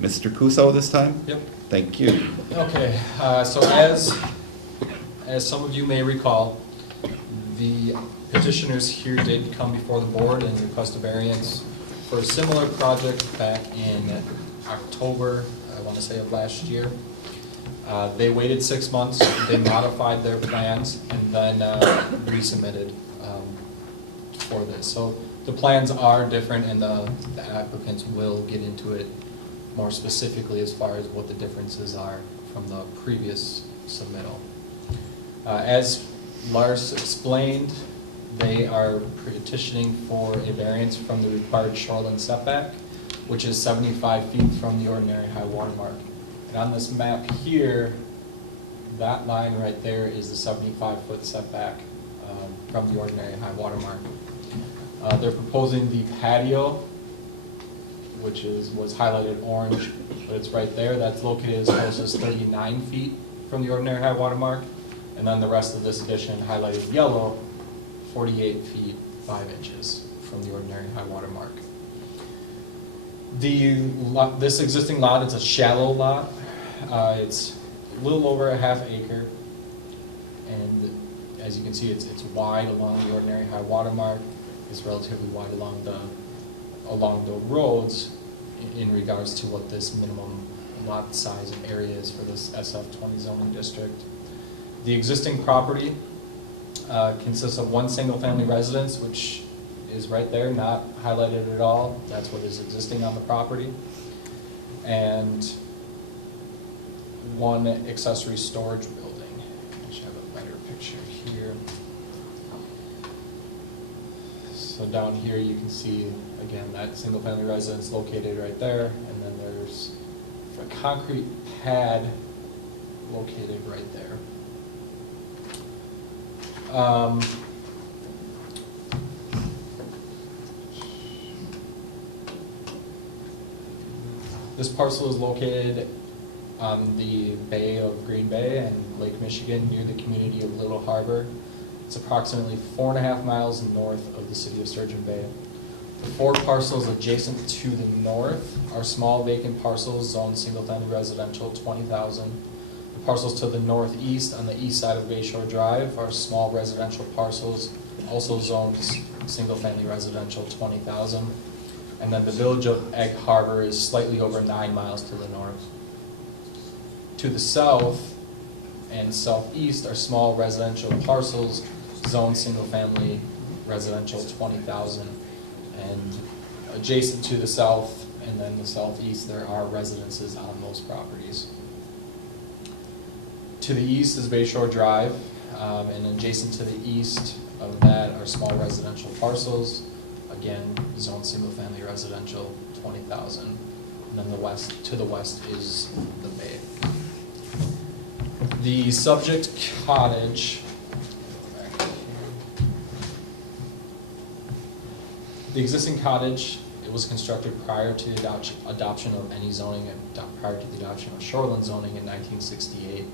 Mr. Kuso this time? Yep. Thank you. Okay, so as some of you may recall, the petitioners here did come before the board and request a variance for a similar project back in October, I want to say, of last year. They waited 6 months, they modified their plans, and then resubmitted for this. So the plans are different, and the applicants will get into it more specifically as far as what the differences are from the previous submittal. As Lars explained, they are petitioning for a variance from the required shoreline setback, which is 75 feet from the ordinary high water mark. And on this map here, that line right there is the 75-foot setback from the ordinary high water mark. They're proposing the patio, which was highlighted orange, but it's right there. That's located as close as 39 feet from the ordinary high water mark. And then the rest of this addition, highlighted yellow, 48 feet 5 inches from the ordinary high water mark. This existing lot is a shallow lot. It's a little over a ½ acre, and as you can see, it's wide along the ordinary high water mark. It's relatively wide along the roads in regards to what this minimum lot size and area is for this SF20 zoning district. The existing property consists of one single-family residence, which is right there, not highlighted at all. That's what is existing on the property. And one accessory storage building. I should have a better picture here. So down here you can see, again, that single-family residence located right there, and then there's a concrete pad located right there. This parcel is located on the Bay of Green Bay and Lake Michigan near the community of Little Harbor. It's approximately 4.5 miles north of the city of Sturgeon Bay. The 4 parcels adjacent to the north are small vacant parcels zoned single-family residential, 20,000. The parcels to the northeast on the east side of Bayshore Drive are small residential parcels, also zoned single-family residential, 20,000. And then the village of Egg Harbor is slightly over 9 miles to the north. To the south and southeast are small residential parcels, zoned single-family residential, 20,000. And adjacent to the south and then the southeast, there are residences on those properties. To the east is Bayshore Drive, and adjacent to the east of that are small residential parcels, again, zoned single-family residential, 20,000. And then to the west is the bay. The subject cottage, the existing cottage, it was constructed prior to the adoption of any zoning, prior to the adoption of shoreline zoning in 1968.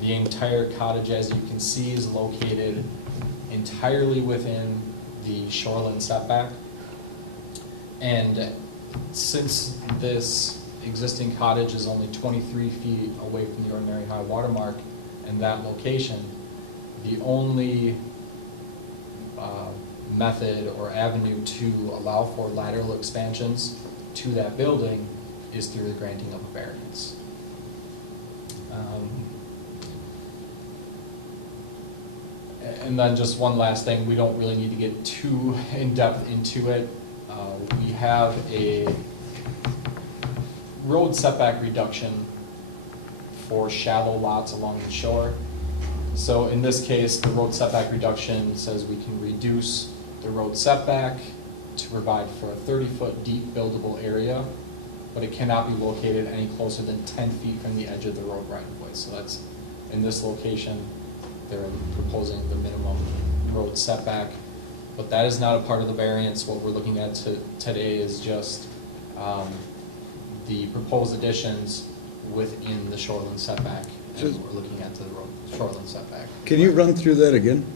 The entire cottage, as you can see, is located entirely within the shoreline setback. And since this existing cottage is only 23 feet away from the ordinary high water mark and that location, the only method or avenue to allow for lateral expansions to that building is through the granting of a variance. And then just one last thing, we don't really need to get too in-depth into it. We have a road setback reduction for shallow lots along the shore. So in this case, the road setback reduction says we can reduce the road setback to provide for a 30-foot deep buildable area, but it cannot be located any closer than 10 feet from the edge of the road right-of-way. So that's, in this location, they're proposing the minimum road setback, but that is not a part of the variance. What we're looking at today is just the proposed additions within the shoreline setback, and we're looking at the shoreline setback. Can you run through that again?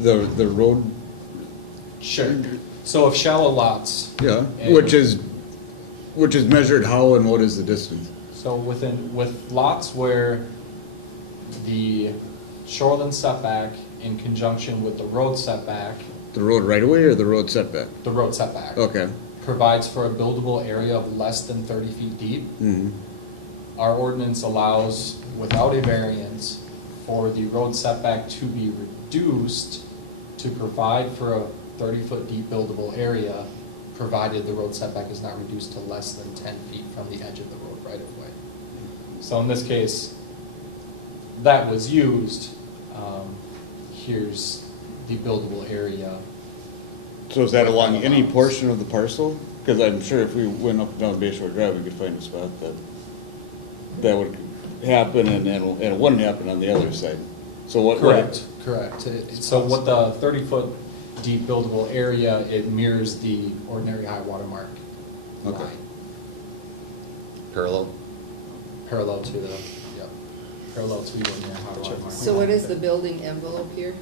The road? Sure. So if shallow lots. Yeah, which is measured how and what is the distance? So with lots where the shoreline setback in conjunction with the road setback. The road right away or the road setback? The road setback. Okay. Provides for a buildable area of less than 30 feet deep. Mm-hmm. Our ordinance allows, without a variance, for the road setback to be reduced to provide for a 30-foot deep buildable area, provided the road setback is not reduced to less than 10 feet from the edge of the road right of way. So in this case, that was used. Here's the buildable area. So is that along any portion of the parcel? Because I'm sure if we went up and down Bayshore Drive, we could find a spot that would happen and it wouldn't happen on the other side. So what? Correct. So what the 30-foot deep buildable area, it mirrors the ordinary high water mark line. Okay. Parallel to the, yep, parallel to the ordinary high water mark. So what is the building envelope here?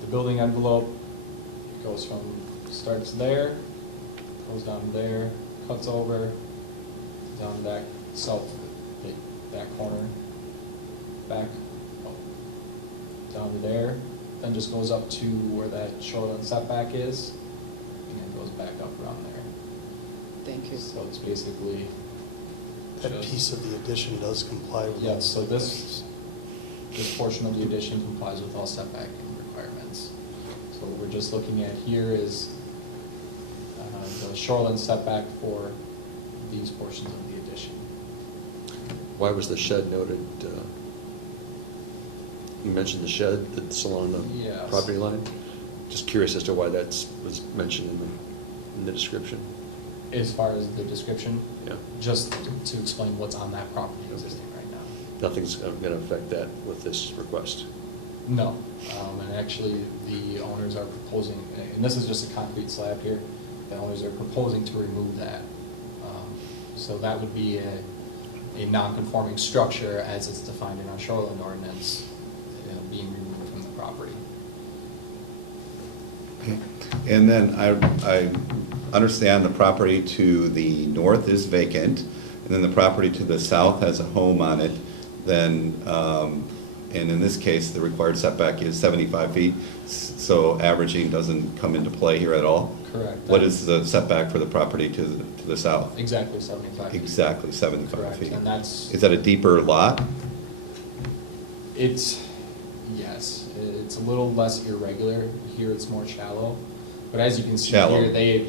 The building envelope goes starts there, goes down there, cuts over, down that that corner, back, down to there, then just goes up to where that shoreline setback is, and then goes back up around there. Thank you. So it's basically That piece of the addition does comply with. yeah, so this portion of the addition complies with all setback requirements. So what we're just looking at here is the shoreline setback for these portions of the addition. Why was the shed noted? You mentioned the shed that's along the Yes. property line. Just curious as to why that was mentioned in the description. As far as the description, Yeah. just to explain what's on that property existing right now. Nothing's going to affect that with this request. No, and actually the owners are proposing, and this is just a concrete slab here, the owners are proposing to remove that. So that would be a non-conforming structure as it's defined in our shoreline ordinance, being removed from the property. Okay. And then I understand the property to the north is vacant, and then the property to the south has a home on it, then, and in this case, the required setback is 75 feet, so averaging doesn't come into play here at all? Correct. What is the setback for the property to the south? Exactly 75 feet. Exactly 75 Correct, feet. and that's, Is that a deeper lot? it's, yes, it's a little less irregular. Here it's more shallow, but as you can see Shallow. here, they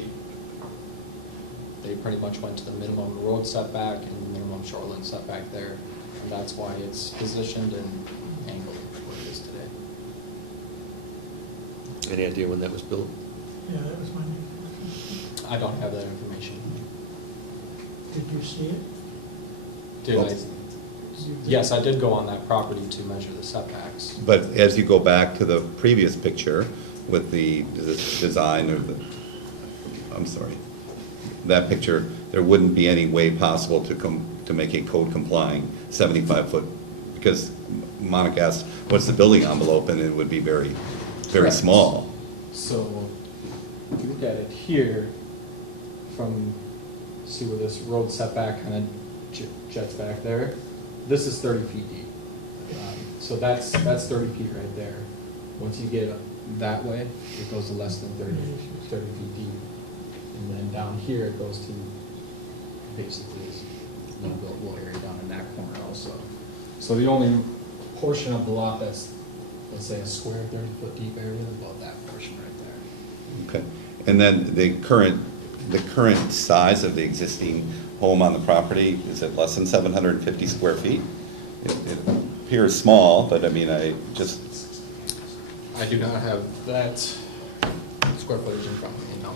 pretty much went to the minimum road setback and the minimum shoreline setback there, and that's why it's positioned and angled where it is today. Any idea when that was built? Yeah, that was my next question. I don't have that information. Did you see it? Did I? You- Yes, I did go on that property to measure the setbacks. But as you go back to the previous picture with the design of the, I'm sorry, that picture, there wouldn't be any way possible to make a code complying 75-foot, because Monica asked, what's the building envelope, and it would be very, very Correct. small. So, if you look at it here, from, see where this road setback kind of jets back there, this is 30 feet deep. So that's 30 feet right there. Once you get that way, it goes to less than 30 feet deep. And then down here, it goes to basically this little buildable area down in that corner also. So the only portion of the lot that's, let's say, a square 30-foot deep area is about that portion right there. Okay. And then the current size of the existing home on the property, is it less than 750 square feet? It appears small, but I mean, I do not have that square footage in front of me, no.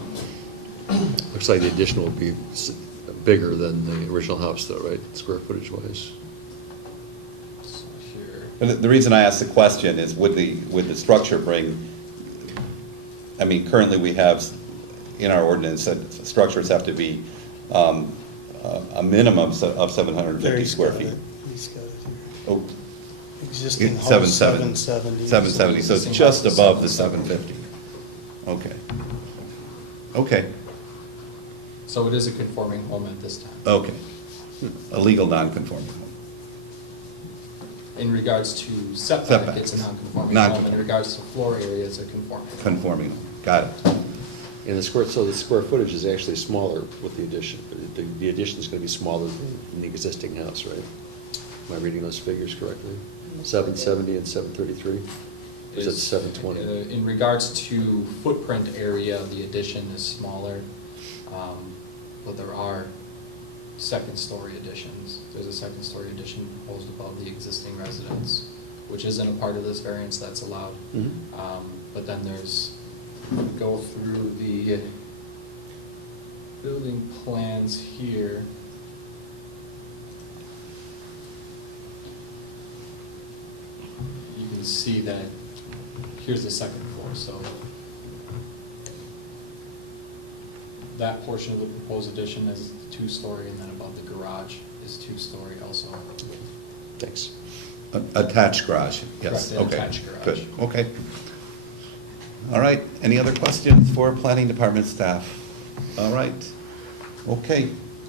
Looks like the addition will be bigger than the original house though, right, square footage wise? So here, But the reason I asked the question is, would the structure bring, I mean, currently we have in our ordinance that structures have to be a minimum of 750 square feet. He's got it here. Oh, Existing house, 770. 770. 770, so it's just above the 750. Okay. Okay, so it is a conforming home at this time. okay. A legal non-conforming home. In regards to setback, Setbacks. it's a non-conforming home. Non-conforming. In regards to floor area, it's a conforming home. Conforming home, got it. And so the square footage is actually smaller with the addition. The addition is going to be smaller than the existing house, right? Am I reading those figures correctly? 770 and 733? Or is it 720? In regards to footprint area, the addition is smaller, but there are second-story additions. There's a second-story addition proposed above the existing residence, which isn't a part of this variance that's allowed. Mhm. But then there's, go through the building plans here. You can see that here's the second floor, so that portion of the proposed addition is two-story, and then above the garage is two-story also. Thanks. Attached garage, yes, Correct, an okay. attached garage. Good, okay. All right, any other questions for planning department staff? All right, okay.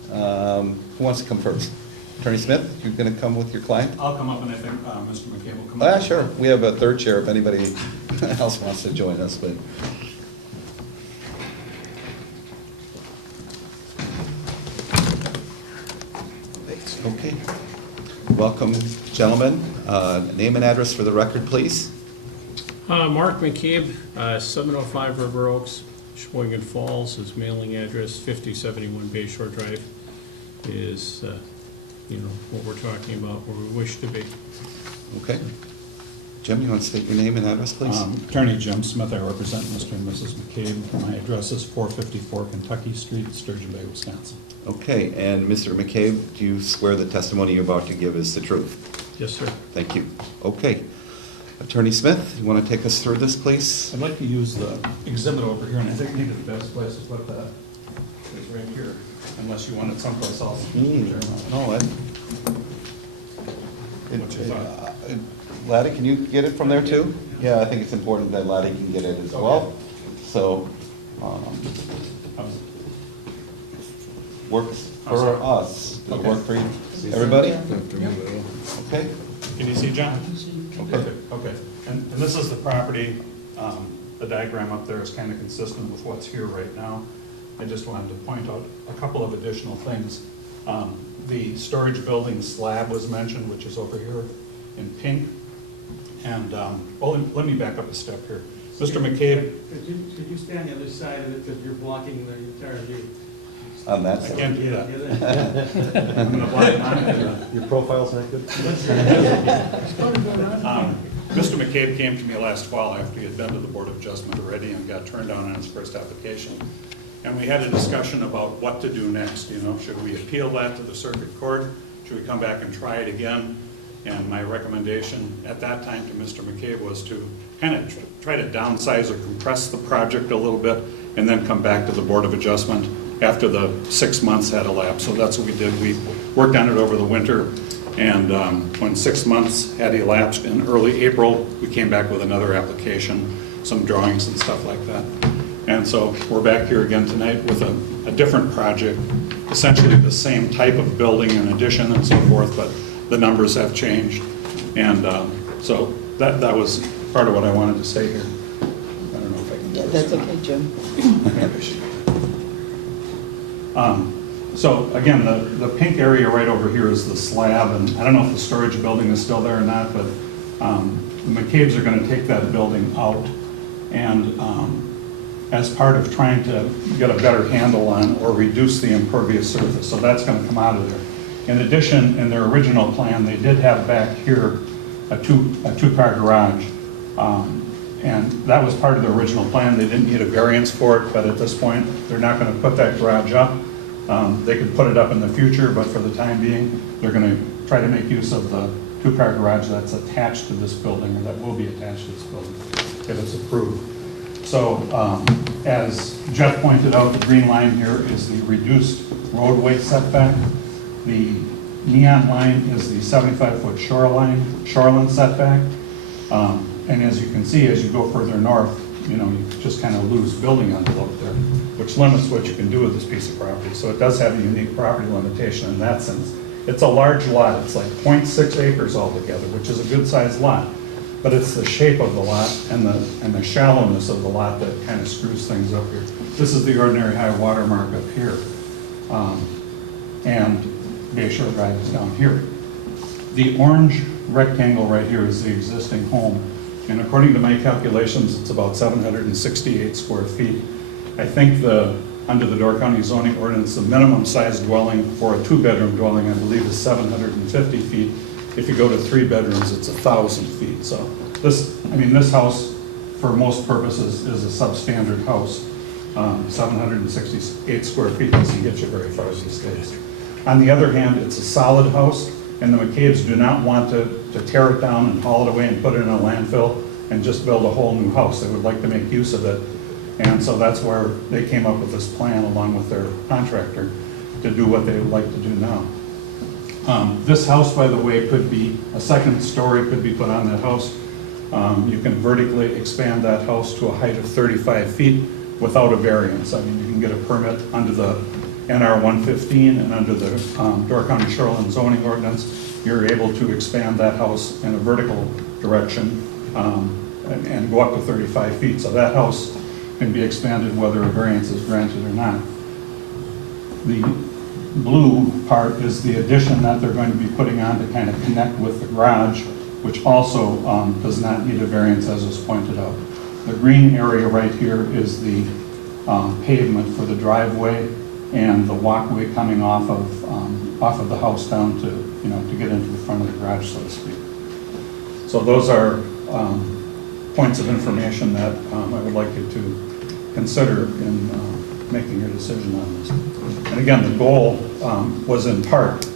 Who wants to come first? Attorney Smith, you're going to come with your client? I'll come up and I think Mr. McCabe will come up. Sure, we have a third chair if anybody else wants to join us, but. Okay. Welcome, gentlemen. Name and address for the record, please. Mark McCabe, 705 River Oaks, Sheboygan Falls. His mailing address, 5071 Bay Shore Drive, is, what we're talking about, where we wish to be. Okay. Jim, you want to state your name and address, please? Attorney Jim Smith, I represent Mr. and Mrs. McCabe. My address is 454 Kentucky Street, Sturgeon Bay, Wisconsin. Okay, and Mr. McCabe, do you swear the testimony you're about to give is the truth? Yes, sir. Thank you. Okay. Attorney Smith, you want to take us through this, please? I'd like to use the exhibit over here, and I think maybe the best place to put that is right here. unless you want it someplace else. No, What's your thought? Laddie, can you get it from there too? Yeah, I think it's important that Laddie can get it as well. So, works for us. Does it work for you? Everybody? Okay. Can you see, John? Okay. Perfect, okay. And this is the property, the diagram up there is kind of consistent with what's here right now. I just wanted to point out a couple of additional things. The storage building slab was mentioned, which is over here in pink. And, well, let me back up a step here. Mr. McCabe. Could you stand on the other side of it, because you're blocking the entire view? On that I side. can't do that. I'm gonna blind monitor. Your profile's not good? Mr. McCabe came to me last fall after he had been to the Board of Adjustment already and got turned down on his first application. And we had a discussion about what to do next, you know, should we appeal that to the circuit court? Should we come back and try it again? And my recommendation at that time to Mr. McCabe was to kind of try to downsize or compress the project a little bit and then come back to the Board of Adjustment after the 6 months had elapsed. So that's what we did. We worked on it over the winter, and when 6 months had elapsed in early April, we came back with another application, some drawings and stuff like that. And so we're back here again tonight with a different project, essentially the same type of building and addition and so forth, but the numbers have changed. And so that was part of what I wanted to say here. I don't know if I can do Yeah, this that's or not. okay, Jim. So again, the pink area right over here is the slab, and I don't know if the storage building is still there or not, but the McCabe's are going to take that building out, and as part of trying to get a better handle on or reduce the impervious surface, so that's going to come out of there. In addition, in their original plan, they did have back here a two-car garage. And that was part of the original plan. They didn't need a variance for it, but at this point, they're not going to put that garage up. They could put it up in the future, but for the time being, they're going to try to make use of the two-car garage that's attached to this building, or that will be attached to this building, if it's approved. So, as Jeff pointed out, the green line here is the reduced roadway setback. The neon line is the 75-foot shoreline setback. And as you can see, as you go further north, you know, you just kind of lose building envelope there, which limits what you can do with this piece of property. So it does have a unique property limitation in that sense. It's a large lot. It's like 0.6 acres altogether, which is a good-sized lot. But it's the shape of the lot and the shallowness of the lot that kind of screws things up here. This is the ordinary high water mark up here. And Bayshore Drive is down here. The orange rectangle right here is the existing home. And according to my calculations, it's about 768 square feet. I think under the Door County zoning ordinance, the minimum size dwelling for a two-bedroom dwelling, I believe, is 750 feet. If you go to 3 bedrooms, it's 1,000 feet. So this house, for most purposes, is a substandard house. 768 square feet doesn't get you very far these days. On the other hand, it's a solid house, and the McCabe's do not want to tear it down and haul it away and put it in a landfill and just build a whole new house. They would like to make use of it. And so that's where they came up with this plan along with their contractor to do what they would like to do now. This house, by the way, could be, a second story could be put on that house. You can vertically expand that house to a height of 35 feet without a variance. I mean, you can get a permit under the NR 115 and under the Door County Shoreline zoning ordinance. You're able to expand that house in a vertical direction and go up to 35 feet. So that house can be expanded whether a variance is granted or not. The blue part is the addition that they're going to be putting on to kind of connect with the garage, which also does not need a variance, as was pointed out. The green area right here is the pavement for the driveway and the walkway coming off of the house down to, you know, to get into the front of the garage, so to speak. So those are points of information that I would like you to consider in making your decision on this. And again, the goal was in part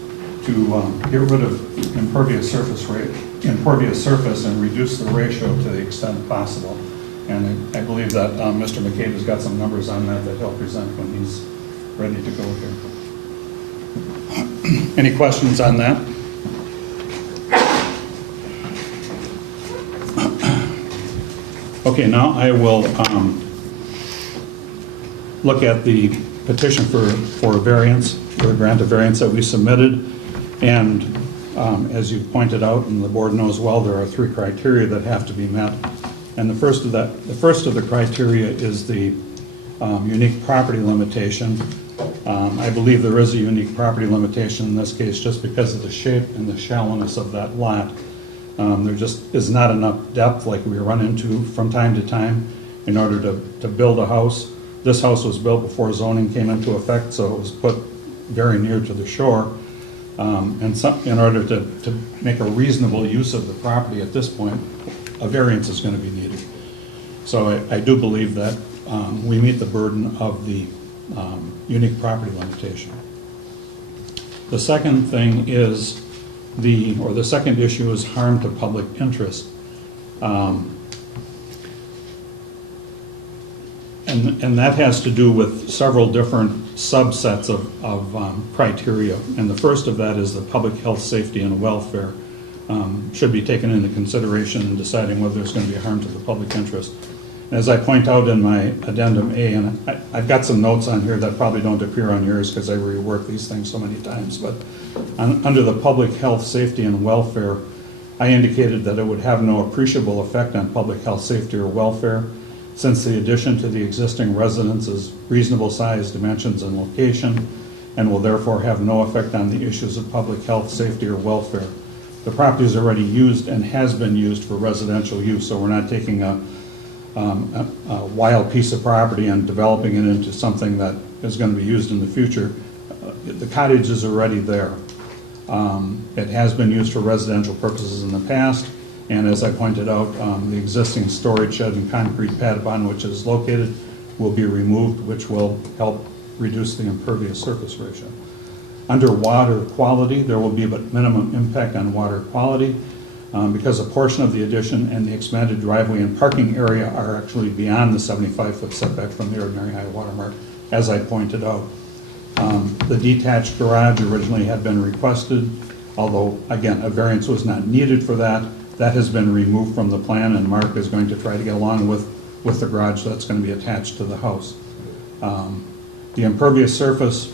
to get rid of impervious surface and reduce the ratio to the extent possible. And I believe that Mr. McCabe has got some numbers on that he'll present when he's ready to go here. Any questions on that? Okay, now I will look at the petition for a variance, for a grant of variance that we submitted. And as you pointed out, and the board knows well, there are 3 criteria that have to be met. And the first of the criteria is the unique property limitation. I believe there is a unique property limitation in this case just because of the shape and the shallowness of that lot. There just is not enough depth like we run into from time to time in order to build a house. This house was built before zoning came into effect, so it was put very near to the shore. And in order to make a reasonable use of the property at this point, a variance is going to be needed. So I do believe that we meet the burden of the unique property limitation. The second thing is the second issue is harm to public interest. And that has to do with several different subsets of criteria. And the first of that is the public health, safety, and welfare should be taken into consideration in deciding whether there's going to be harm to the public interest. And as I point out in my addendum A, and I've got some notes on here that probably don't appear on yours because I rework these things so many times, but under the public health, safety, and welfare, I indicated that it would have no appreciable effect on public health, safety, or welfare, since the addition to the existing residence is reasonable size, dimensions, and location, and will therefore have no effect on the issues of public health, safety, or welfare. The property is already used and has been used for residential use, so we're not taking a wild piece of property and developing it into something that is going to be used in the future. The cottage is already there. It has been used for residential purposes in the past, and as I pointed out, the existing storage shed and concrete pad upon which it is located will be removed, which will help reduce the impervious surface ratio. Under water quality, there will be but minimum impact on water quality because a portion of the addition and the expanded driveway and parking area are actually beyond the 75-foot setback from the ordinary high water mark, as I pointed out. The detached garage originally had been requested, although, again, a variance was not needed for that. That has been removed from the plan, and Mark is going to try to get along with the garage that's going to be attached to the house. The impervious surface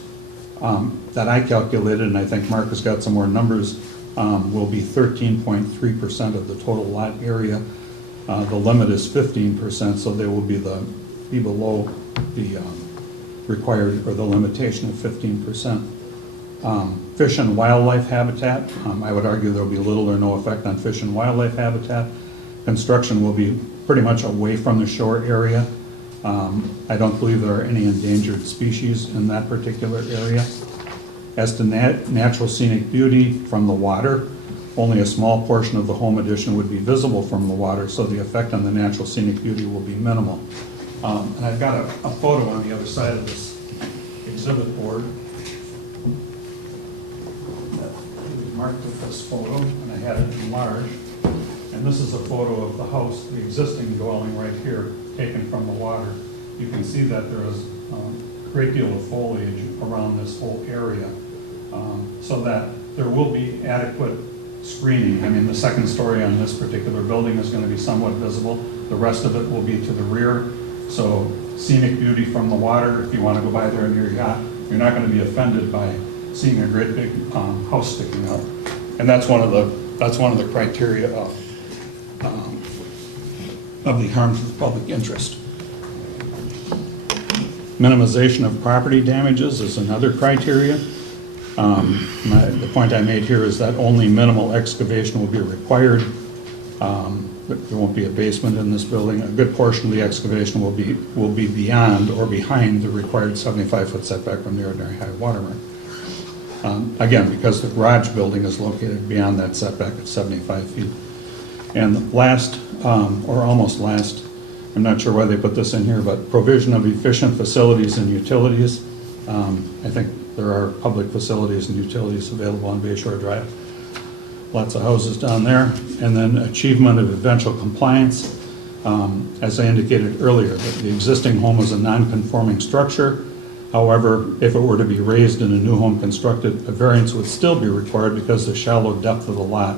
that I calculated, and I think Mark has got some more numbers, will be 13.3% of the total lot area. The limit is 15%, so they will be below the required or the limitation of 15%. Fish and wildlife habitat, I would argue there will be little or no effect on fish and wildlife habitat. Construction will be pretty much away from the shore area. I don't believe there are any endangered species in that particular area. As to natural scenic beauty from the water, only a small portion of the home addition would be visible from the water, so the effect on the natural scenic beauty will be minimal. And I've got a photo on the other side of this exhibit board. Mark took this photo, and I had it enlarged. And this is a photo of the house, the existing dwelling right here, taken from the water. You can see that there is a great deal of foliage around this whole area, so that there will be adequate screening. I mean, the second story on this particular building is going to be somewhat visible. The rest of it will be to the rear. So scenic beauty from the water, if you want to go by there in your yacht, you're not going to be offended by seeing a great big house sticking out. And that's one of the criteria of the harm to the public interest. Minimization of property damages is another criteria. The point I made here is that only minimal excavation will be required. There won't be a basement in this building. A good portion of the excavation will be beyond or behind the required 75-foot setback from the ordinary high water mark. Again, because the garage building is located beyond that setback of 75 feet. And last, or almost last, I'm not sure why they put this in here, but provision of efficient facilities and utilities. I think there are public facilities and utilities available on Bayshore Drive. Lots of houses down there. And then achievement of eventual compliance. As I indicated earlier, the existing home is a non-conforming structure. However, if it were to be raised in a new home constructed, a variance would still be required because of the shallow depth of the lot.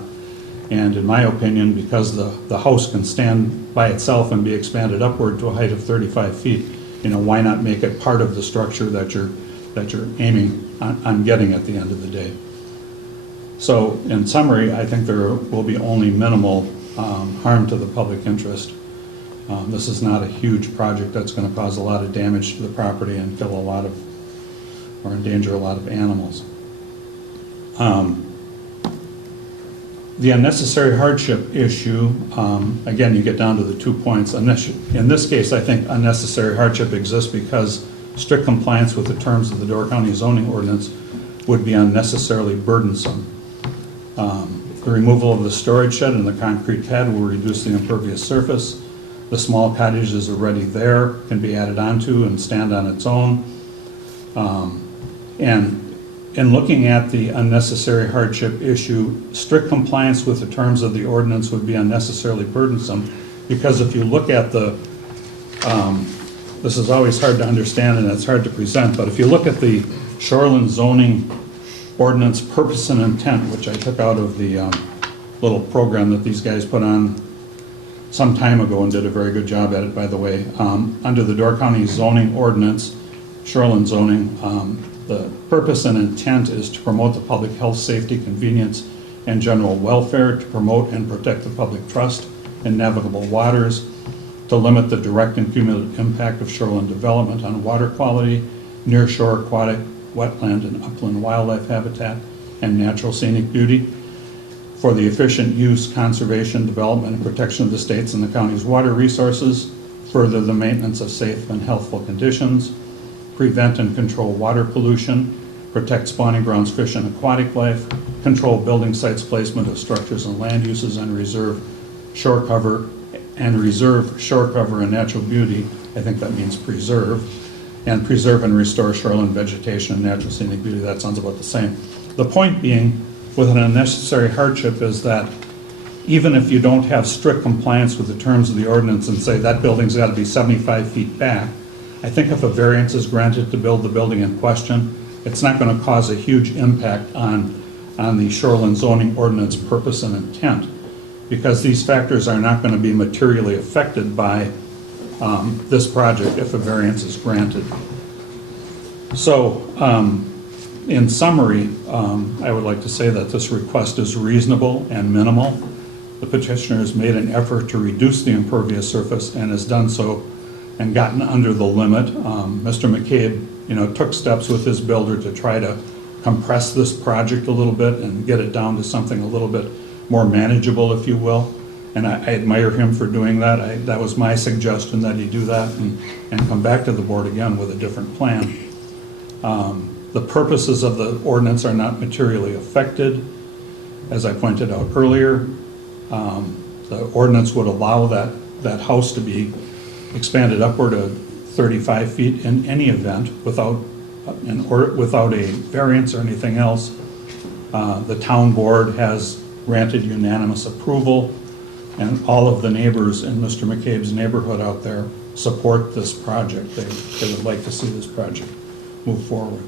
And in my opinion, because the house can stand by itself and be expanded upward to a height of 35 feet, why not make it part of the structure that you're aiming on getting at the end of the day? So in summary, I think there will be only minimal harm to the public interest. This is not a huge project that's going to cause a lot of damage to the property and kill or endanger a lot of animals. The unnecessary hardship issue, again, you get down to the 2 points. In this case, I think unnecessary hardship exists because strict compliance with the terms of the Door County zoning ordinance would be unnecessarily burdensome. The removal of the storage shed and the concrete pad will reduce the impervious surface. The small cottage is already there, can be added onto and stand on its own. And in looking at the unnecessary hardship issue, strict compliance with the terms of the ordinance would be unnecessarily burdensome, because if you look at this is always hard to understand and it's hard to present, but if you look at the shoreline zoning ordinance purpose and intent, which I took out of the little program that these guys put on some time ago and did a very good job at it, by the way. Under the Door County zoning ordinance, shoreline zoning, the purpose and intent is to promote the public health, safety, convenience, and general welfare, to promote and protect the public trust in navigable waters, to limit the direct and cumulative impact of shoreline development on water quality, nearshore aquatic, wetland, and upland wildlife habitat, and natural scenic beauty, for the efficient use, conservation, development, and protection of the state's and the county's water resources, further the maintenance of safe and healthful conditions, prevent and control water pollution, protect spawning grounds, fish, and aquatic life, control building sites, placement of structures and land uses, and reserve shore cover and natural beauty. I think that means preserve. And preserve and restore shoreline vegetation and natural scenic beauty. That sounds about the same. The point being, with an unnecessary hardship, is that even if you don't have strict compliance with the terms of the ordinance and say that building's got to be 75 feet back, I think if a variance is granted to build the building in question, it's not going to cause a huge impact on the shoreline zoning ordinance purpose and intent, because these factors are not going to be materially affected by this project if a variance is granted. So, in summary, I would like to say that this request is reasonable and minimal. The petitioner has made an effort to reduce the impervious surface and has done so and gotten under the limit. Mr. McCabe, took steps with his builder to try to compress this project a little bit and get it down to something a little bit more manageable, if you will. And I admire him for doing that. That was my suggestion, that he do that and come back to the board again with a different plan. The purposes of the ordinance are not materially affected. As I pointed out earlier, the ordinance would allow that house to be expanded upward of 35 feet in any event without a variance or anything else. The town board has granted unanimous approval, and all of the neighbors in Mr. McCabe's neighborhood out there support this project. They would like to see this project move forward.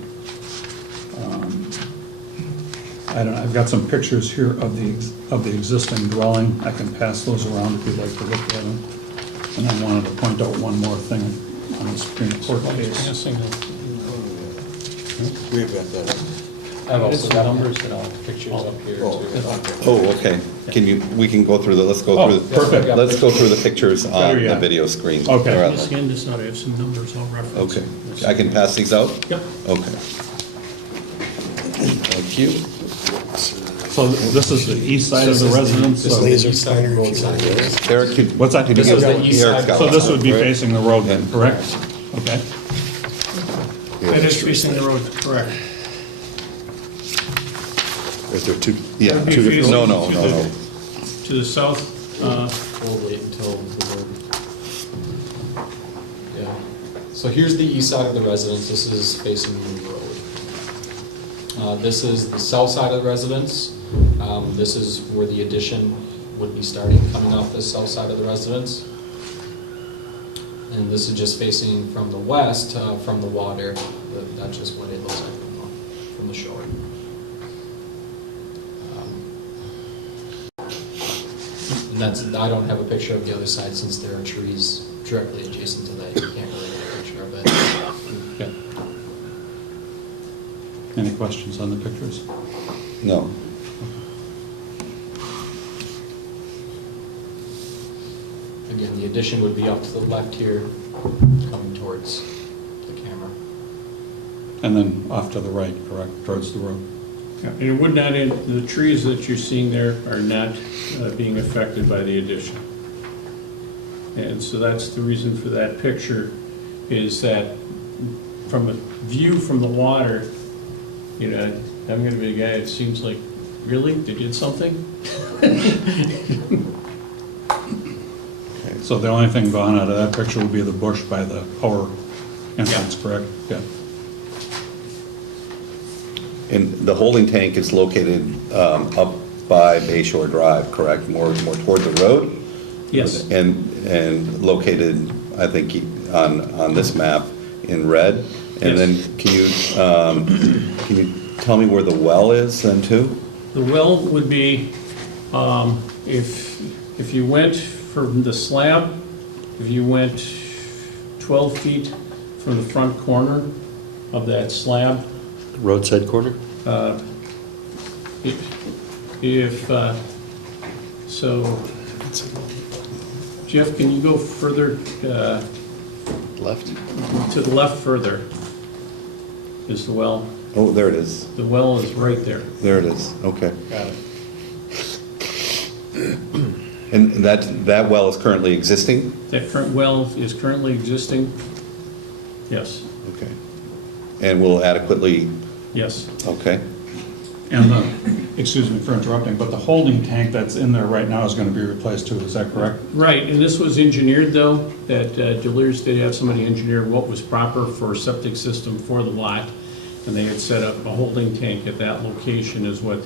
I've got some pictures here of the existing dwelling. I can pass those around if you'd like to look at them. And I wanted to point out one more thing on the Supreme Court case. We've got that. I've also got numbers and all pictures up here too. Oh, okay. We can go through let's go through. Perfect. Let's go through the pictures on Better the yet. video screen. Okay. Or I on the- scanned this out, I have some numbers I'll reference. Okay. I can pass these out? Yep. Okay. Thank you. So this is the east side of the residence. This is So the east side road side here. Eric, what's that? This is the east Eric's side. got So this would be right? facing the road then, correct? Okay. That is facing the road, correct. Is there two? Yeah. Would be two different- facing No. To the south, We'll wait until the board. Yeah. So here's the east side of the residence. This is facing the road. This is the south side of the residence. This is where the addition would be starting, coming off the south side of the residence. And this is just facing from the west, from the water. That's just what it looks like from the shore. And that's, I don't have a picture of the other side since there are trees directly adjacent to that. You can't really get a picture of it. Okay. Any questions on the pictures? No. Again, the addition would be up to the left here, coming towards the camera. And then off to the right, correct, towards the road? And it would not, the trees that you're seeing there are not being affected by the addition. And so that's the reason for that picture, is that from a view from the water, you know, I'm gonna be a guy, it seems like, really, they did something? So the only thing gone out of that picture would be the bush by the power entrance, correct? Yeah. And the holding tank is located up by Bayshore Drive, correct? More toward the road? Yes. And located, I think, on this map in red. And Yes. then can you tell me where the well is then too? The well would be, if you went from the slab, if you went 12 feet from the front corner of that slab, Roadside corner? So, Jeff, can you go further, Left? to the left further? Is the well? Oh, there it is. The well is right there. There it is. Okay. Got it. And that well is currently existing? That current well is currently existing? Yes, Okay. And will adequately, yes. okay. And the, excuse me for interrupting, but the holding tank that's in there right now is going to be replaced too, is that correct? Right, and this was engineered though, that Delirious did have somebody engineer what was proper for a septic system for the lot, and they had set up a holding tank at that location is what,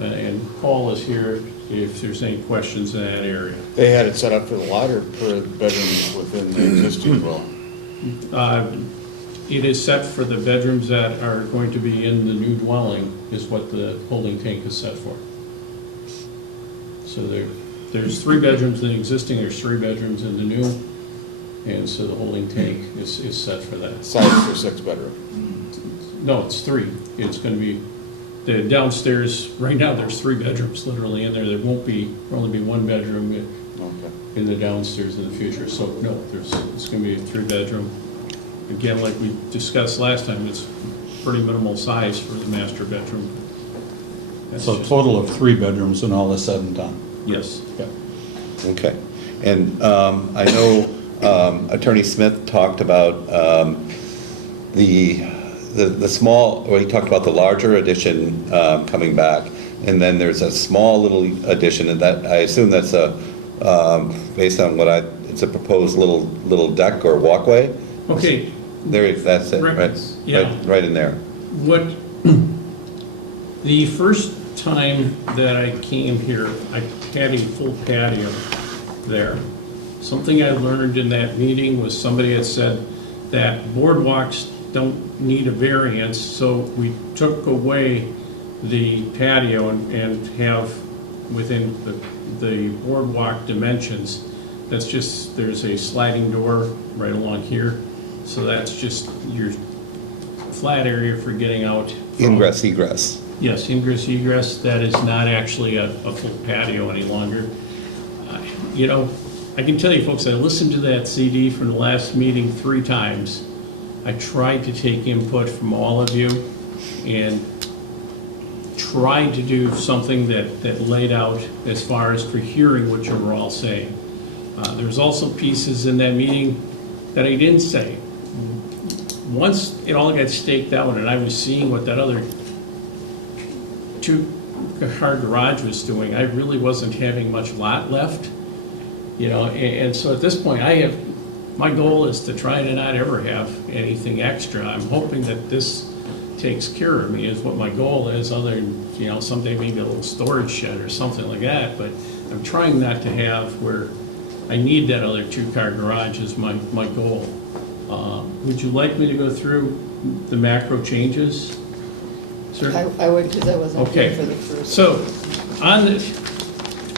and Paul is here if there's any questions in that area. They had it set up for the lot or for the bedrooms within the existing well? It is set for the bedrooms that are going to be in the new dwelling is what the holding tank is set for. So there's 3 bedrooms in the existing, there's 3 bedrooms in the new, and so the holding tank is set for that. Size for 6 bedroom? No, it's 3. It's going to be, the downstairs, right now there's 3 bedrooms literally in there. There won't be, only be 1 bedroom Okay. in the downstairs in the future. So no, it's going to be a 3 bedroom. Again, like we discussed last time, it's pretty minimal size for the master bedroom. That's So a just- total of 3 bedrooms when all is said and done? Yes. Yeah. Okay. And I know Attorney Smith talked about the small, well, he talked about the larger addition coming back, and then there's a small little addition, and that, I assume that's based on it's a proposed little deck or walkway? Okay. That's it, right? Yeah. Right in there. What, the first time that I came here, I had a full patio there. Something I learned in that meeting was somebody had said that boardwalks don't need a variance, so we took away the patio and have within the boardwalk dimensions, that's just, there's a sliding door right along here, so that's just your flat area for getting out. Ingress, egress. Yes, ingress, egress, that is not actually a full patio any longer. You know, I can tell you folks, I listened to that CD from the last meeting 3 times. I tried to take input from all of you and tried to do something that laid out as far as for hearing what you were all saying. There's also pieces in that meeting that I didn't say. Once it all got staked out and I was seeing what that other 2-car garage was doing, I really wasn't having much lot left. You know, and so at this point, my goal is to try to not ever have anything extra. I'm hoping that this takes care of me is what my goal is, other than, you know, someday maybe a little storage shed or something like that, but I'm trying not to have where I need that other two-car garage is my goal. Would you like me to go through the macro changes, sir? I would, because I wasn't here Okay. for the first. So, on the,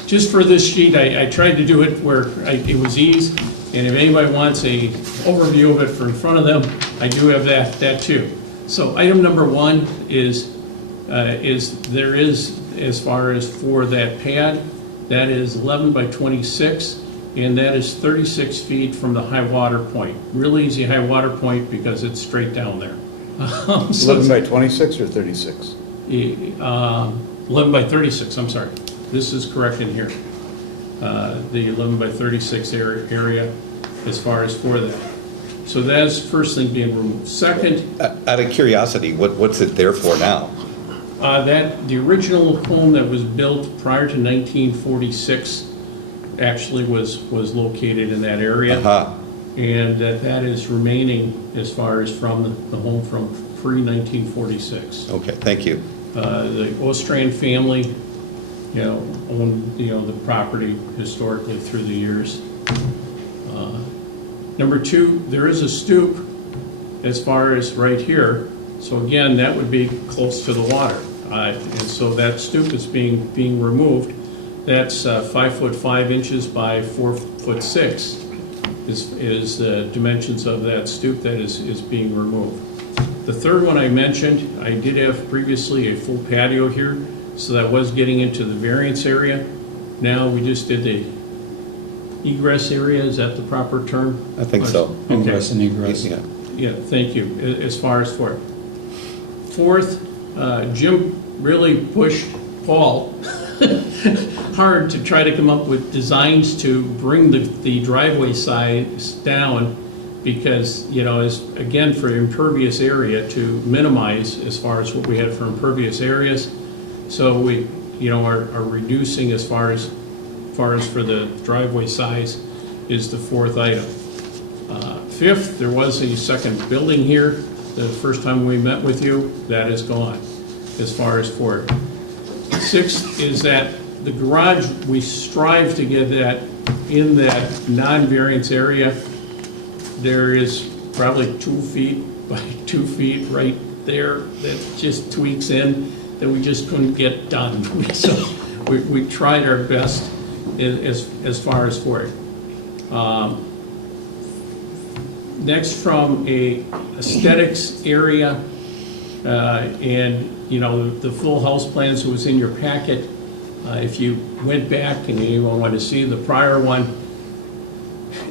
just for this sheet, I tried to do it where it was ease, and if anybody wants a overview of it from in front of them, I do have that too. So item number 1 is there is, as far as for that pad, that is 11 by 26, and that is 36 feet from the high water point. Real easy high water point because it's straight down there. So 11 by 26 or 36? 11 by 36, I'm sorry. This is correct in here. The 11 by 36 area as far as for that. So that's first thing being removed. Second, Out of curiosity, what's it there for now? that the original home that was built prior to 1946 actually was located in that area. Uh-huh. And that is remaining as far as from the home from pre-1946. Okay, thank you. The Ostrand family, owned, the property historically through the years. Number 2, there is a stoop as far as right here. So again, that would be close to the water. And so that stoop is being removed. That's 5 foot 5 inches by 4 foot 6 is the dimensions of that stoop that is being removed. The third one I mentioned, I did have previously a full patio here, so that was getting into the variance area. Now we just did the egress area, is that the proper term? I think so. Okay. Ingress and egress. Yeah. Yeah, thank you, as far as for it. Fourth, Jim really pushed Paul hard to try to come up with designs to bring the driveway size down because, again, for impervious area to minimize as far as what we had for impervious areas. So we, are reducing as far as for the driveway size is the fourth item. Fifth, there was a second building here. The first time we met with you, that is gone as far as for it. Sixth is that the garage, we strive to get that in that non-variance area. There is probably 2 feet by 2 feet right there that just tweaks in that we just couldn't get done. So we tried our best as far as for it. Next, from a aesthetics area, and the full house plans that was in your packet. If you went back and you want to see the prior one,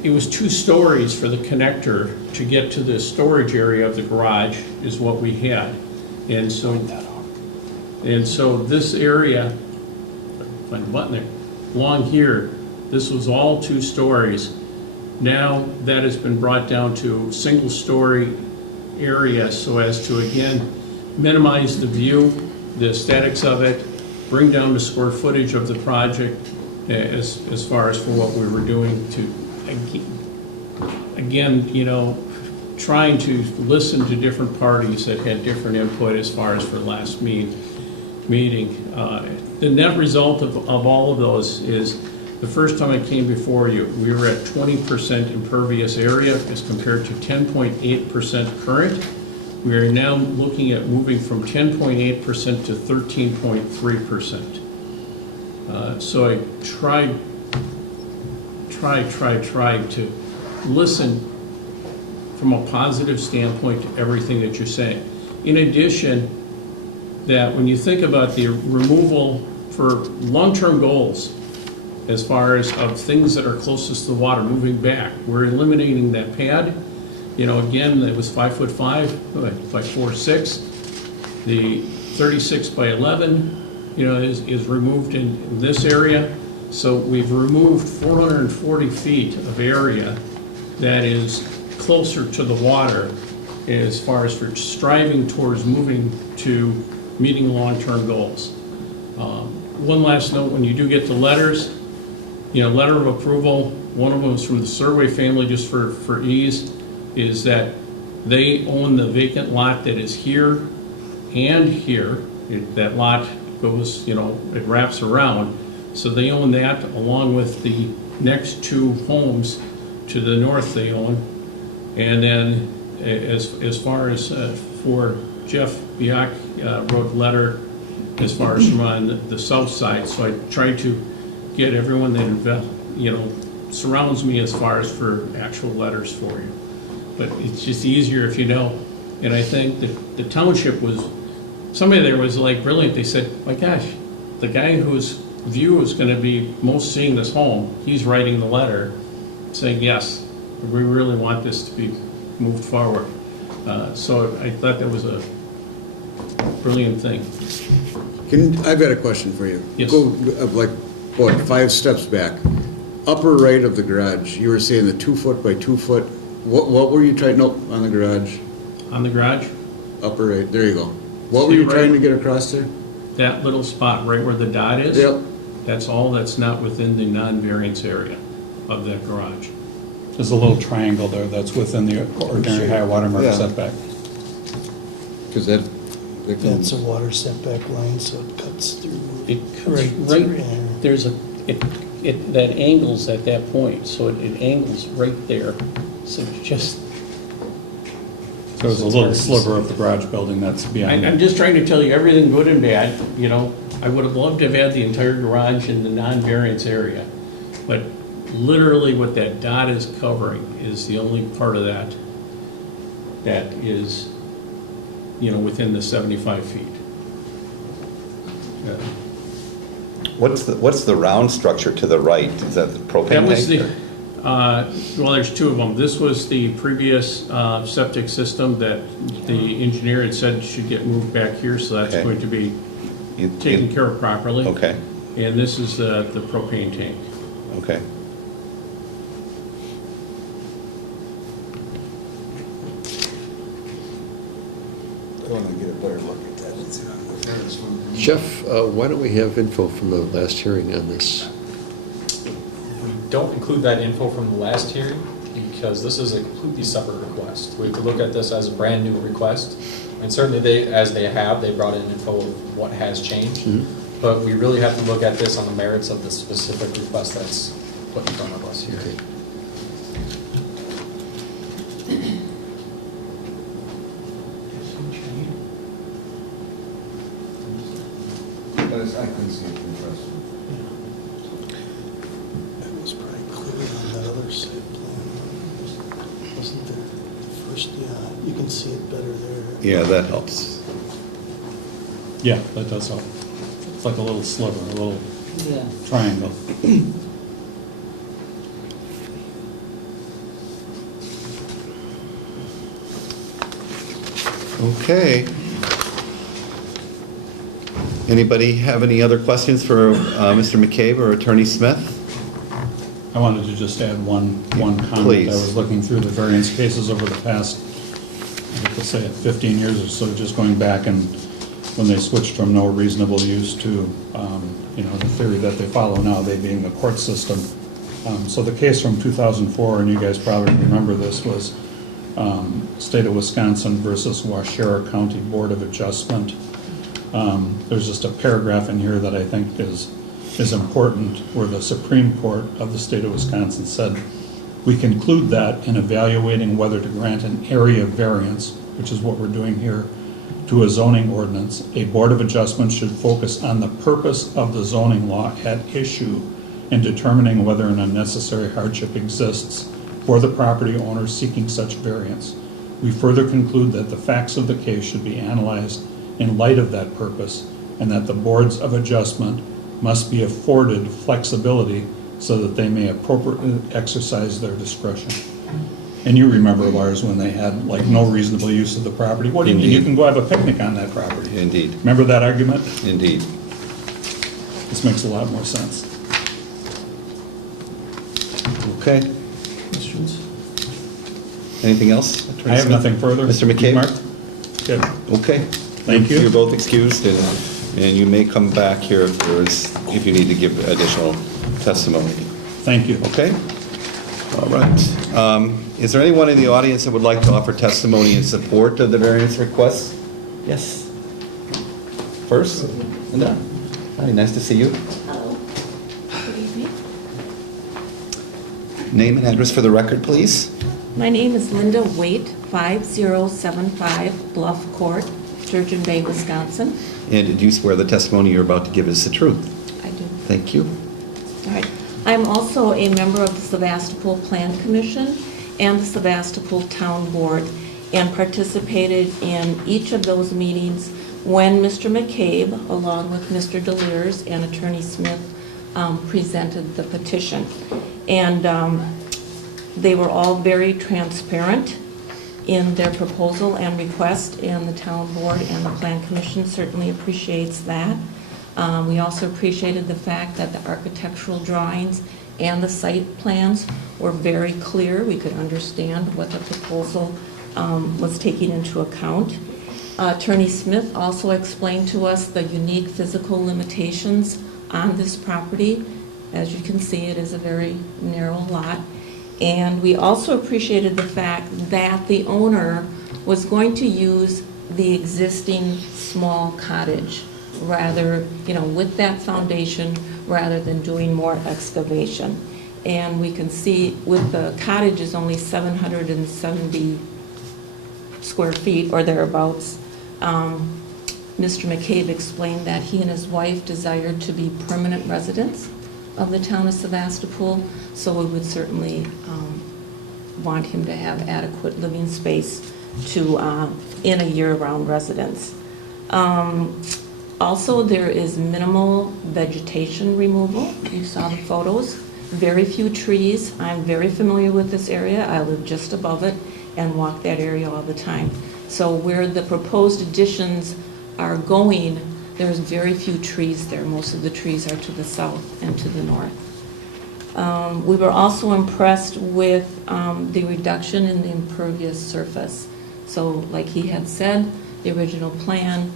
it was 2 stories for the connector to get to the storage area of the garage is what we had. And so this area, find the button there, along here, this was all 2 stories. Now that has been brought down to single-story area so as to, again, minimize the view, the aesthetics of it, bring down the square footage of the project as far as for what we were doing to, again, trying to listen to different parties that had different input as far as for last meeting. The net result of all of those is the first time I came before you, we were at 20% impervious area as compared to 10.8% current. We are now looking at moving from 10.8% to 13.3%. So I tried to listen from a positive standpoint to everything that you're saying. In addition, that when you think about the removal for long-term goals, as far as of things that are closest to the water, moving back, we're eliminating that pad. Again, it was 5 foot 5 by 4 6. The 36 by 11, is removed in this area. So we've removed 440 feet of area that is closer to the water as far as for striving towards moving to meeting long-term goals. One last note, when you do get the letters, letter of approval, one of them is from the Survey family, just for ease, is that they own the vacant lot that is here and here. That lot goes, it wraps around. So they own that along with the next two homes to the north they own. And then as far as for Jeff Biak wrote a letter as far as from on the south side. So I tried to get everyone that surrounds me as far as for actual letters for you. But it's just easier if you know. And I think that the township was, somebody there was like brilliant. They said, my gosh, the guy whose view is going to be most seeing this home, he's writing the letter saying, yes, we really want this to be moved forward. So I thought that was a brilliant thing. I've got a question for you. Yes. Go like, what, 5 steps back. Upper right of the garage, you were saying the 2 foot by 2 foot. What were you trying, no, on the garage? On the garage, Upper right, there you go. What were See you right- trying to get across there? that little spot right where the dot is, Yep. that's all that's not within the non-variance area of that garage. There's a little triangle there that's within the ordinary high water mark Yeah. setback. Because that That's a water setback line, so it cuts through. It Right cuts through right, there. there's that angles at that point, so it angles right there. So just, So there's a little sliver of the garage building that's beyond. I'm just trying to tell you everything good and bad, I would have loved to have had the entire garage in the non-variance area. But literally what that dot is covering is the only part of that that is, within the 75 feet. Yeah. What's the round structure to the right? Is that the propane That tank? was the, or- well, there's two of them. This was the previous septic system that the engineer had said should get moved back here, so that's Okay. going to be You- taken you- care of properly. Okay, And this is the propane tank. okay. I want to get a better look at that. Jeff, why don't we have info from the last hearing on this? We don't include that info from the last hearing because this is a completely separate request. We have to look at this as a brand-new request. And certainly they brought in info of what has changed. But we really have to look at this on the merits of the specific request that's put in front of us here. I can see it compressed. That was probably clear on that other site plan, wasn't there? The first, yeah, you can see it better there. Yeah, that helps. Yeah, that does help. It's like a little sliver, a little Yeah. triangle. Okay. Anybody have any other questions for Mr. McCabe or Attorney Smith? I wanted to just add one comment. Please. I was looking through the variance cases over the past, let's say, 15 years or so, just going back and when they switched from no reasonable use to, the theory that they follow now, they being the court system. So the case from 2004, and you guys probably remember this, was State of Wisconsin versus Waushara County Board of Adjustment. There's just a paragraph in here that I think is important, where the Supreme Court of the state of Wisconsin said, we conclude that in evaluating whether to grant an area variance, which is what we're doing here, to a zoning ordinance, a Board of Adjustment should focus on the purpose of the zoning law at issue in determining whether an unnecessary hardship exists for the property owner seeking such variance. We further conclude that the facts of the case should be analyzed in light of that purpose, and that the boards of adjustment must be afforded flexibility so that they may appropriately exercise their discretion. And you remember, Lars, when they had like no reasonable use of the property? What do you mean? You can go have a picnic on that property. Indeed, Remember that argument? indeed. This makes a lot more sense. Okay. Questions? Anything else? I have nothing further. Mr. McCabe? Mark? Good. Okay. Thank you. You're both excused, and you may come back here if you need to give additional testimony. Thank you. Okay? All right. Is there anyone in the audience that would like to offer testimony in support of the variance request? Yes. First? Linda? Hi, nice to see you. Hello. Good evening. Name and address for the record, please. My name is Linda Waite, 5075 Bluff Court, Sturgeon Bay, Wisconsin. And do you swear the testimony you're about to give is the truth? I do. Thank you. All right. I'm also a member of the Sevastopol Plan Commission and the Sevastopol Town Board, and participated in each of those meetings when Mr. McCabe, along with Mr. Delers and Attorney Smith, presented the petition. And they were all very transparent in their proposal and request, and the Town Board and the Plan Commission certainly appreciates that. We also appreciated the fact that the architectural drawings and the site plans were very clear. We could understand what the proposal was taking into account. Attorney Smith also explained to us the unique physical limitations on this property. As you can see, it is a very narrow lot. And we also appreciated the fact that the owner was going to use the existing small cottage rather, with that foundation, rather than doing more excavation. And we can see with the cottage is only 770 square feet or thereabouts. Mr. McCabe explained that he and his wife desired to be permanent residents of the town of Sevastopol, so we would certainly want him to have adequate living space to in a year-round residence. Also, there is minimal vegetation removal. You saw the photos. Very few trees. I'm very familiar with this area. I live just above it and walk that area all the time. So where the proposed additions are going, there's very few trees there. Most of the trees are to the south and to the north. We were also impressed with the reduction in the impervious surface. So like he had said, the original plan,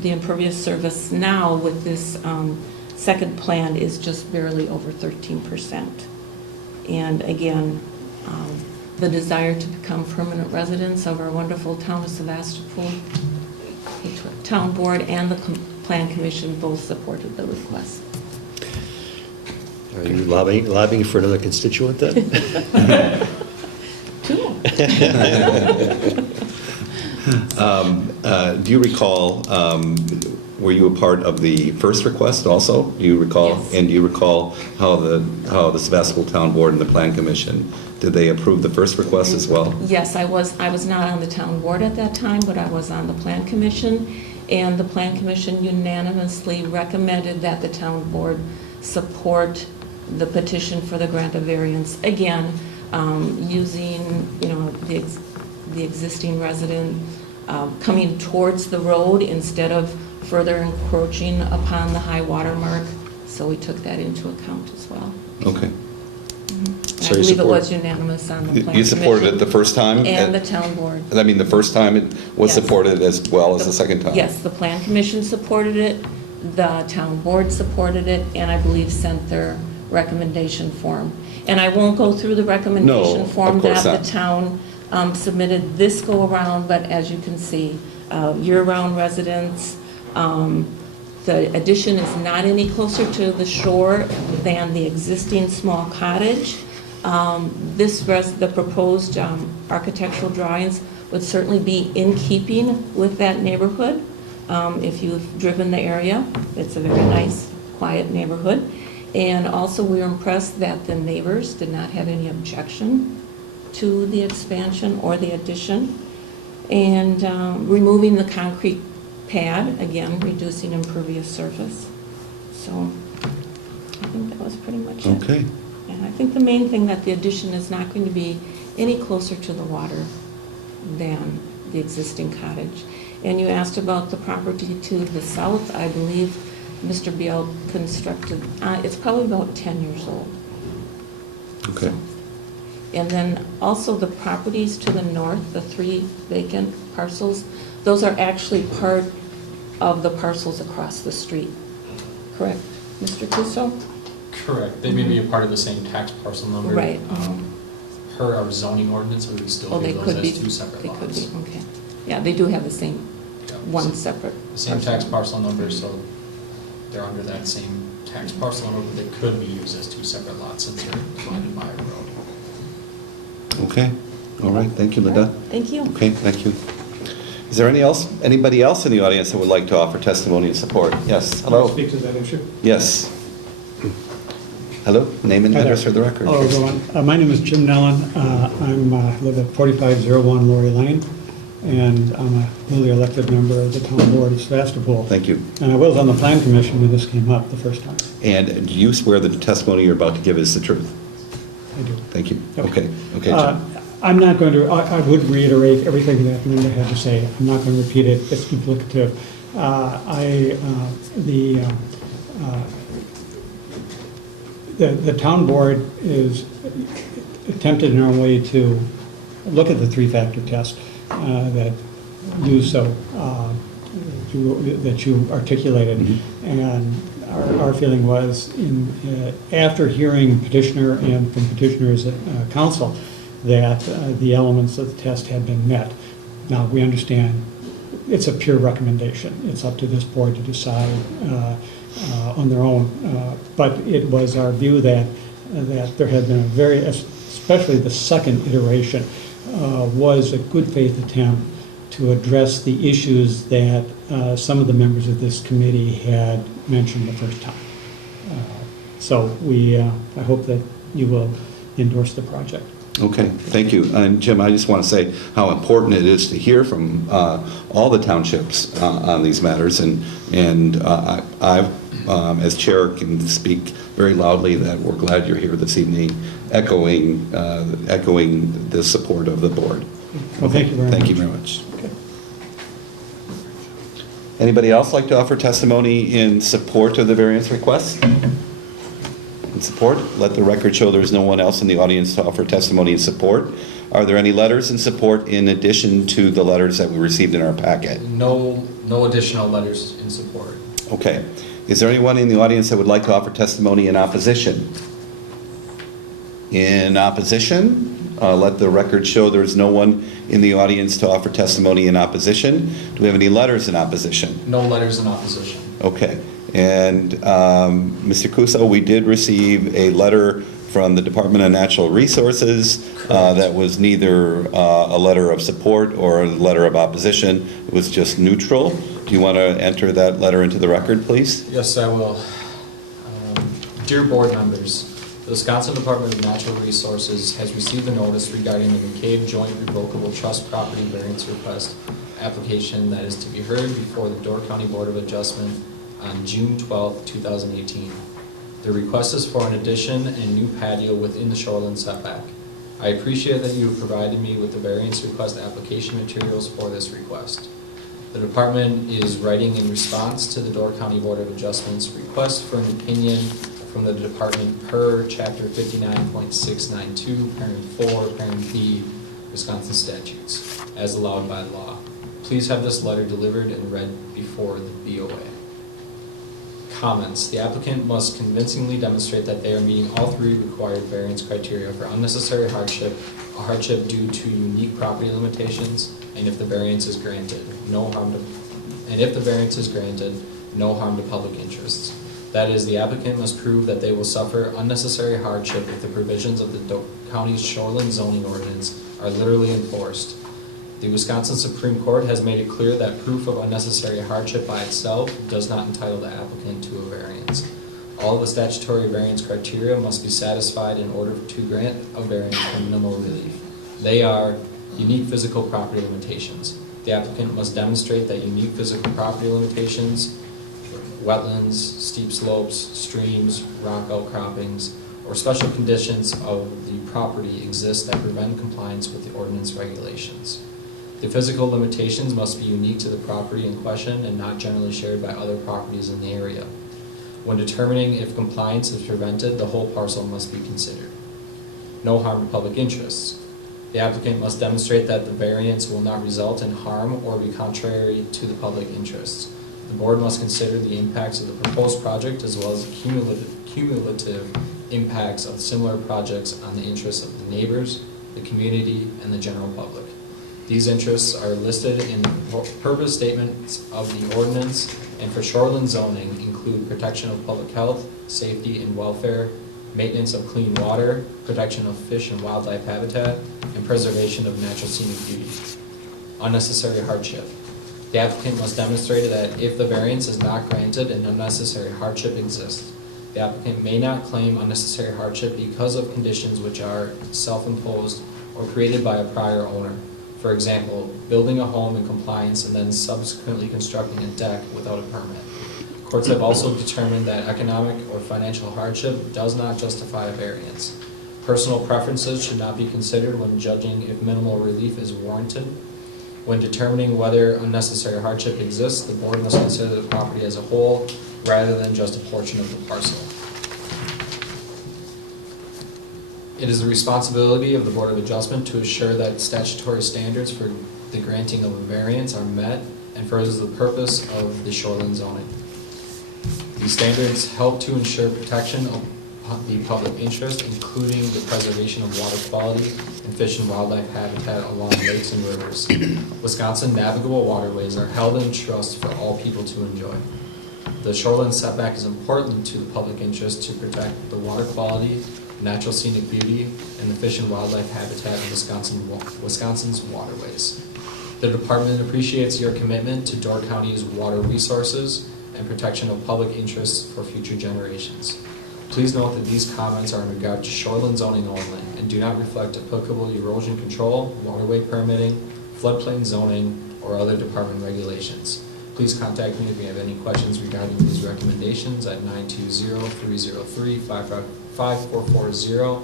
the impervious surface now with this second plan is just barely over 13%. And again, the desire to become permanent residents of our wonderful town of Sevastopol, the town board and the plan commission both supported the request. Are you lobbying for another constituent then? Two. Do you recall, were you a part of the first request also? Do you recall? Yes. And do you recall how the Sevastopol Town Board and the Plan Commission, did they approve the first request as well? Yes, I was not on the town board at that time, but I was on the plan commission, and the plan commission unanimously recommended that the town board support the petition for the grant of variance. Again, using the existing resident coming towards the road instead of further encroaching upon the high water mark. So we took that into account as well. Okay. I believe it was unanimous on the plan. You supported it the first time? And the town board. I mean, the first time it was Yes. supported as well as the second time? Yes, the plan commission supported it, the town board supported it, and I believe sent their recommendation form. And I won't go through the recommendation No, of form course that not. the town submitted this go-around, but as you can see, year-round residents. The addition is not any closer to the shore than the existing small cottage. The proposed architectural drawings would certainly be in keeping with that neighborhood. If you've driven the area, it's a very nice, quiet neighborhood. And also, we were impressed that the neighbors did not have any objection to the expansion or the addition. And removing the concrete pad, again, reducing impervious surface. So I think that was pretty much it. Okay. And I think the main thing that the addition is not going to be any closer to the water than the existing cottage. And you asked about the property to the south. I believe Mr. Biel constructed, it's probably about 10 years old. Okay. And then also the properties to the north, the 3 vacant parcels, those are actually part of the parcels across the street. Correct, Mr. Cuso? Correct. They may be a part of the same tax parcel number. Right. Per our zoning ordinance, we would still Oh, view they those could be. as 2 separate They lots. could be, okay. Yeah, they do have the same, Yeah. one separate. The same tax parcel number, so they're under that same tax parcel number, but they could be used as two separate lots since they're divided by a road. Okay, all right, thank you, Linda. Thank you. Okay, thank you. Is there anybody else in the audience that would like to offer testimony and support? Yes, hello? Speak to that issue. Yes. Hello, name and Hi there. address for the record. Hello, everyone. My name is Jim Nellen. I live at 4501 Lori Lane, and I'm a newly elected member of the town board of Sevastopol. Thank you. And I was on the plan commission when this came up the first time. And do you swear that the testimony you're about to give is the truth? I do. Thank you. Okay. Okay, Jim. I'm not going to, I would reiterate everything that Linda had to say. I'm not going to repeat it. It's duplicative. The town board is attempted in our way to look at the three-factor test that you articulated. And our feeling was, after hearing petitioner and from petitioner's counsel, that the elements of the test had been met. Now, we understand it's a pure recommendation. It's up to this board to decide on their own. But it was our view that there had been especially the second iteration, was a good faith attempt to address the issues that some of the members of this committee had mentioned the first time. So I hope that you will endorse the project. Okay, thank you. And Jim, I just want to say how important it is to hear from all the townships on these matters. And I, as chair, can speak very loudly that we're glad you're here this evening, echoing the support of the board. Well, thank you very much. Thank you very much. Okay. Anybody else like to offer testimony in support of the variance request? In support? Let the record show there's no one else in the audience to offer testimony in support. Are there any letters in support in addition to the letters that we received in our packet? No additional letters in support. Okay. Is there anyone in the audience that would like to offer testimony in opposition? In opposition? Let the record show there's no one in the audience to offer testimony in opposition. Do we have any letters in opposition? No letters in opposition. Okay. And Mr. Cuso, we did receive a letter from the Department of Natural Resources that was neither a letter of support or a letter of opposition. It was just neutral. Do you want to enter that letter into the record, please? Yes, I will. Dear board members, the Wisconsin Department of Natural Resources has received a notice regarding the McCabe Joint Revocable Trust Property Variance Request application that is to be heard before the Door County Board of Adjustment on June 12, 2018. The request is for an addition and new patio within the shoreline setback. I appreciate that you have provided me with the variance request application materials for this request. The department is writing in response to the Door County Board of Adjustment's request for an opinion from the department per Chapter 59.692, Parent 4, Parent B, Wisconsin statutes, as allowed by law. Please have this letter delivered and read before the BOA. Comments. The applicant must convincingly demonstrate that they are meeting all three required variance criteria for unnecessary hardship, a hardship due to unique property limitations, and if the variance is granted, no harm to public interests. That is, the applicant must prove that they will suffer unnecessary hardship if the provisions of the county's shoreline zoning ordinance are literally enforced. The Wisconsin Supreme Court has made it clear that proof of unnecessary hardship by itself does not entitle the applicant to a variance. All of the statutory variance criteria must be satisfied in order to grant a variance for minimal relief. They are unique physical property limitations. The applicant must demonstrate that unique physical property limitations, wetlands, steep slopes, streams, rock outcroppings, or special conditions of the property exist that prevent compliance with the ordinance regulations. The physical limitations must be unique to the property in question and not generally shared by other properties in the area. When determining if compliance is prevented, the whole parcel must be considered. No harm to public interests. The applicant must demonstrate that the variance will not result in harm or be contrary to the public interests. The board must consider the impacts of the proposed project as well as the cumulative impacts of similar projects on the interests of the neighbors, the community, and the general public. These interests are listed in the purpose statements of the ordinance and for shoreline zoning include protection of public health, safety, and welfare, maintenance of clean water, protection of fish and wildlife habitat, and preservation of natural scenic beauty. Unnecessary hardship. The applicant must demonstrate that if the variance is not granted, an unnecessary hardship exists. The applicant may not claim unnecessary hardship because of conditions which are self-imposed or created by a prior owner. For example, building a home in compliance and then subsequently constructing a deck without a permit. Courts have also determined that economic or financial hardship does not justify a variance. Personal preferences should not be considered when judging if minimal relief is warranted. When determining whether unnecessary hardship exists, the board must consider the property as a whole rather than just a portion of the parcel. It is the responsibility of the Board of Adjustment to assure that statutory standards for the granting of a variance are met and furthers the purpose of the shoreline zoning. These standards help to ensure protection of the public interest, including the preservation of water quality and fish and wildlife habitat along lakes and rivers. Wisconsin navigable waterways are held in trust for all people to enjoy. The shoreline setback is important to the public interest to protect the water quality, natural scenic beauty, and the fish and wildlife habitat of Wisconsin's waterways. The department appreciates your commitment to Door County's water resources and protection of public interests for future generations. Please note that these comments are in regard to shoreline zoning only and do not reflect applicable erosion control, waterway permitting, floodplain zoning, or other department regulations. Please contact me if you have any questions regarding these recommendations at 920-303-5440.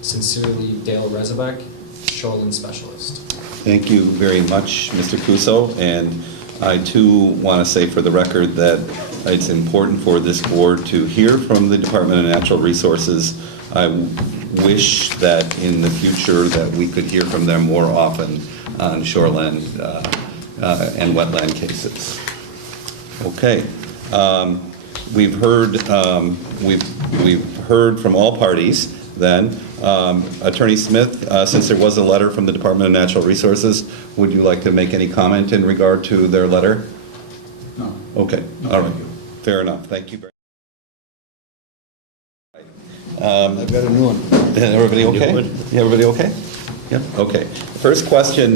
Sincerely, Dale Rezabeck, Shoreline Specialist. Thank you very much, Mr. Cuso, and I too want to say for the record that it's important for this board to hear from the Department of Natural Resources. I wish that in the future that we could hear from them more often on shoreline and wetland cases. Okay, we've heard from all parties. Then, Attorney Smith, since there was a letter from the Department of Natural Resources, would you like to make any comment in regard to their letter? No. Okay, No, all right, thank you. fair enough. Thank you very much. I've got a new one. Everybody okay? New one. Yeah, everybody okay? Yep, okay. First question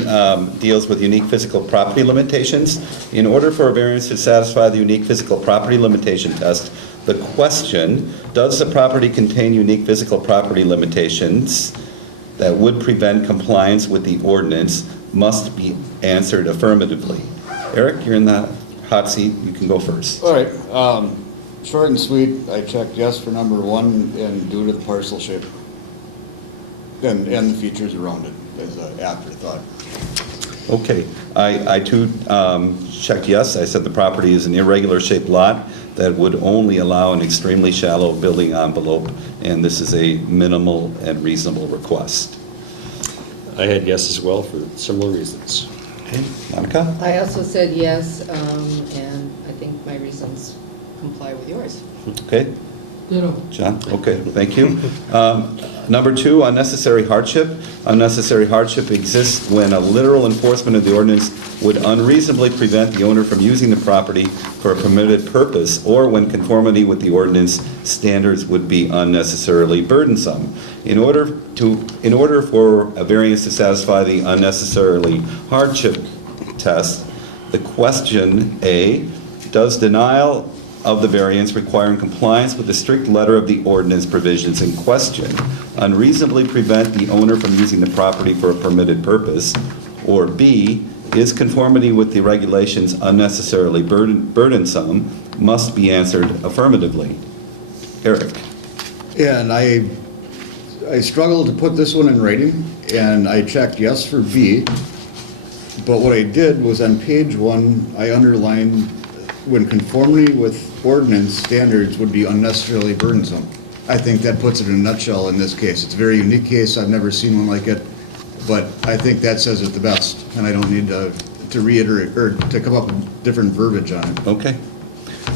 deals with unique physical property limitations. In order for a variance to satisfy the unique physical property limitation test, the question, does the property contain unique physical property limitations that would prevent compliance with the ordinance, must be answered affirmatively. Eric, you're in the hot seat. You can go first. All right, short and sweet, I checked yes for number one, and due to the parcel shape and the features around it as an afterthought. Okay, I too checked yes. I said the property is an irregular shaped lot that would only allow an extremely shallow building envelope, and this is a minimal and reasonable request. I had yes as well for similar reasons. Okay, Monica? I also said yes, and I think my reasons comply with yours. Okay, Ditto. John? Okay, thank you. Number two, unnecessary hardship. Unnecessary hardship exists when a literal enforcement of the ordinance would unreasonably prevent the owner from using the property for a permitted purpose, or when conformity with the ordinance standards would be unnecessarily burdensome. In order for a variance to satisfy the unnecessarily hardship test, the question A, does denial of the variance requiring compliance with the strict letter of the ordinance provisions in question unreasonably prevent the owner from using the property for a permitted purpose? Or B, is conformity with the regulations unnecessarily burdensome, must be answered affirmatively. Eric? Yeah, and I struggled to put this one in writing, and I checked yes for B, but what I did was on page one, I underlined when conformity with ordinance standards would be unnecessarily burdensome. I think that puts it in a nutshell in this case. It's a very unique case. I've never seen one like it, but I think that says it the best, and I don't need to reiterate or to come up with different verbiage on it. Okay.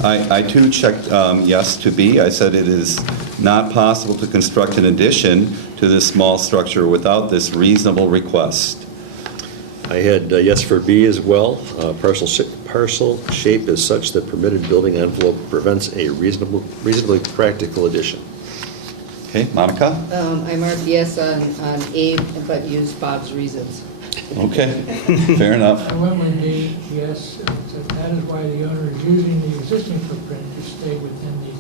I too checked yes to B. I said it is not possible to construct an addition to this small structure without this reasonable request. I had yes for B as well. parcel shape is such that permitted building envelope prevents a reasonably practical addition. Okay, Monica? I marked yes on A, but used Bob's reasons. Okay, fair enough. I went with D, yes, and said that is why the owner is using the existing footprint to stay within the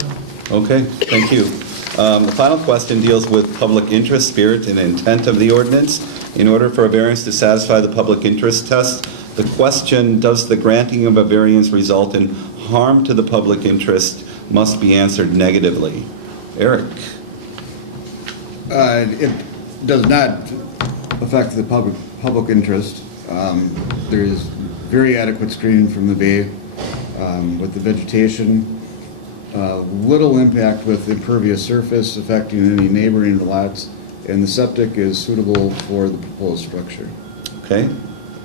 zone. Okay, thank you. The final question deals with public interest, spirit, and intent of the ordinance. In order for a variance to satisfy the public interest test, the question, does the granting of a variance result in harm to the public interest, must be answered negatively. Eric? It does not affect the public interest. There is very adequate screening from the bay with the vegetation. Little impact with impervious surface affecting any neighboring lots, and the septic is suitable for the proposed structure. Okay.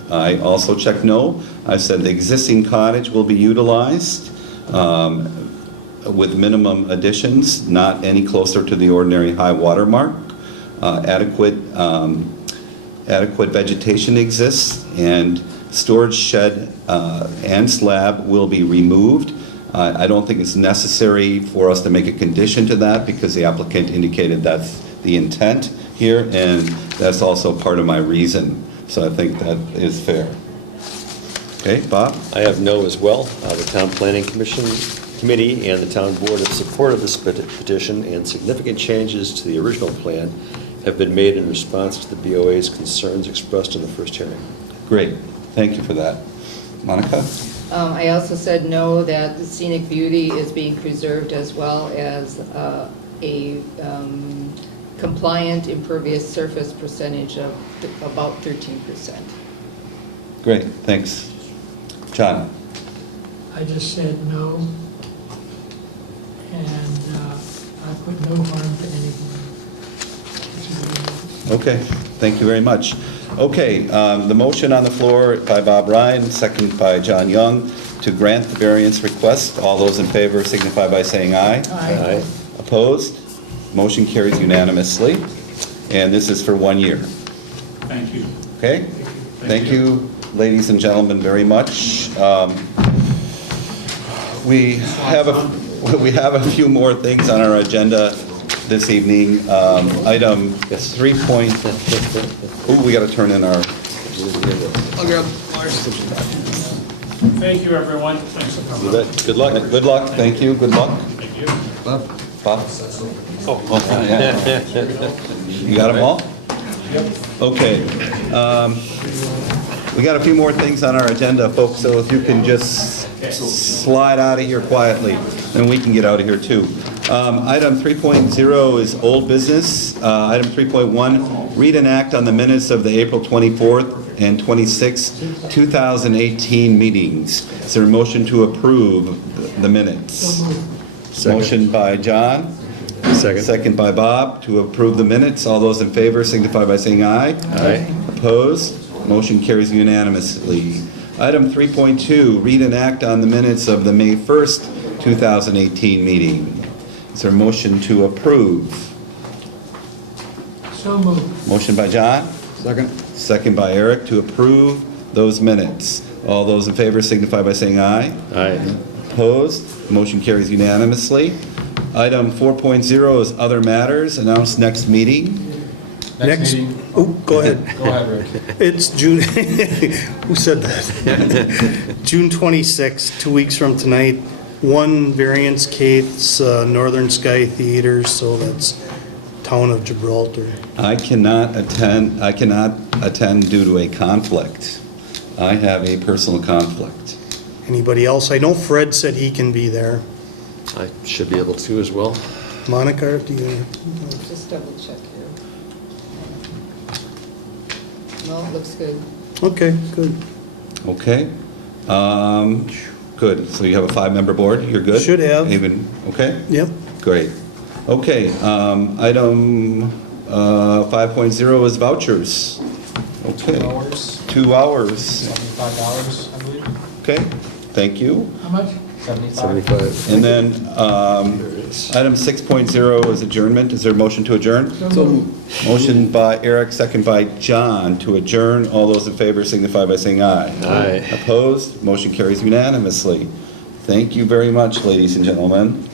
I also checked no. I said the existing cottage will be utilized with minimum additions, not any closer to the ordinary high water mark. Adequate vegetation exists, and storage shed and slab will be removed. I don't think it's necessary for us to make a condition to that because the applicant indicated that's the intent here, and that's also part of my reason. So I think that is fair. Okay, Bob? I have no as well. The Town Planning Committee and the Town Board have supported this petition, and significant changes to the original plan have been made in response to the BOA's concerns expressed in the first hearing. Great. Thank you for that. Monica? I also said no, that the scenic beauty is being preserved as well as a compliant impervious surface percentage of about 13%. Great, thanks. John? I just said no, and I put no harm to anyone. Okay, thank you very much. Okay, the motion on the floor by Bob Ryan, second by John Young, to grant the variance request. All those in favor signify by saying aye. Aye. Opposed? Motion carries unanimously, and this is for 1 year. Thank you. Okay? Thank you, ladies and gentlemen, very much. We have a few more things on our agenda this evening. Item 3 point, we got to turn in our. Thank you, everyone. Thanks for coming. Good luck. Good luck, thank you, good luck. Thank you. Bob? Yeah. You got them all? Yep. Okay. We got a few more things on our agenda, folks, so if you can just slide out of here quietly, and we can get out of here too. Item 3.0 is old business. Item 3.1, read an act on the minutes of the April 24th and 26th, 2018 meetings. Is there a motion to approve the minutes? Second. Motion by John. Second. Second by Bob to approve the minutes. All those in favor signify by saying aye. Aye. Opposed? Motion carries unanimously. Item 3.2, read and act on the minutes of the May 1st, 2018 meeting. Is there a motion to approve? So moved. Motion by John, Second? second by Eric to approve those minutes. All those in favor signify by saying aye. Aye. Opposed? Motion carries unanimously. Item 4.0 is other matters, announced next meeting. Next Next- meeting. Oh, go ahead. Go ahead, Rick. It's June, who said that? June 26th, 2 weeks from tonight. One variance case, Northern Sky Theater, so that's town of Gibraltar. I cannot attend due to a conflict. I have a personal conflict. Anybody else? I know Fred said he can be there. I should be able to as well. Monica, do you? Just double check here. No, it looks good. Okay, good. Okay. Good. So you have a 5-member board? You're good? Should have. Even, okay? Yep. Great. Okay, item 5.0 is vouchers. Okay. 2 hours, 2 hours. $75, I believe. Okay, thank you. How much? 75. And then, item 6.0 is adjournment. Is there a motion to adjourn? So, Motion by Eric, second by John to adjourn. All those in favor signify by saying aye. Aye. Opposed? Motion carries unanimously. Thank you very much, ladies and gentlemen.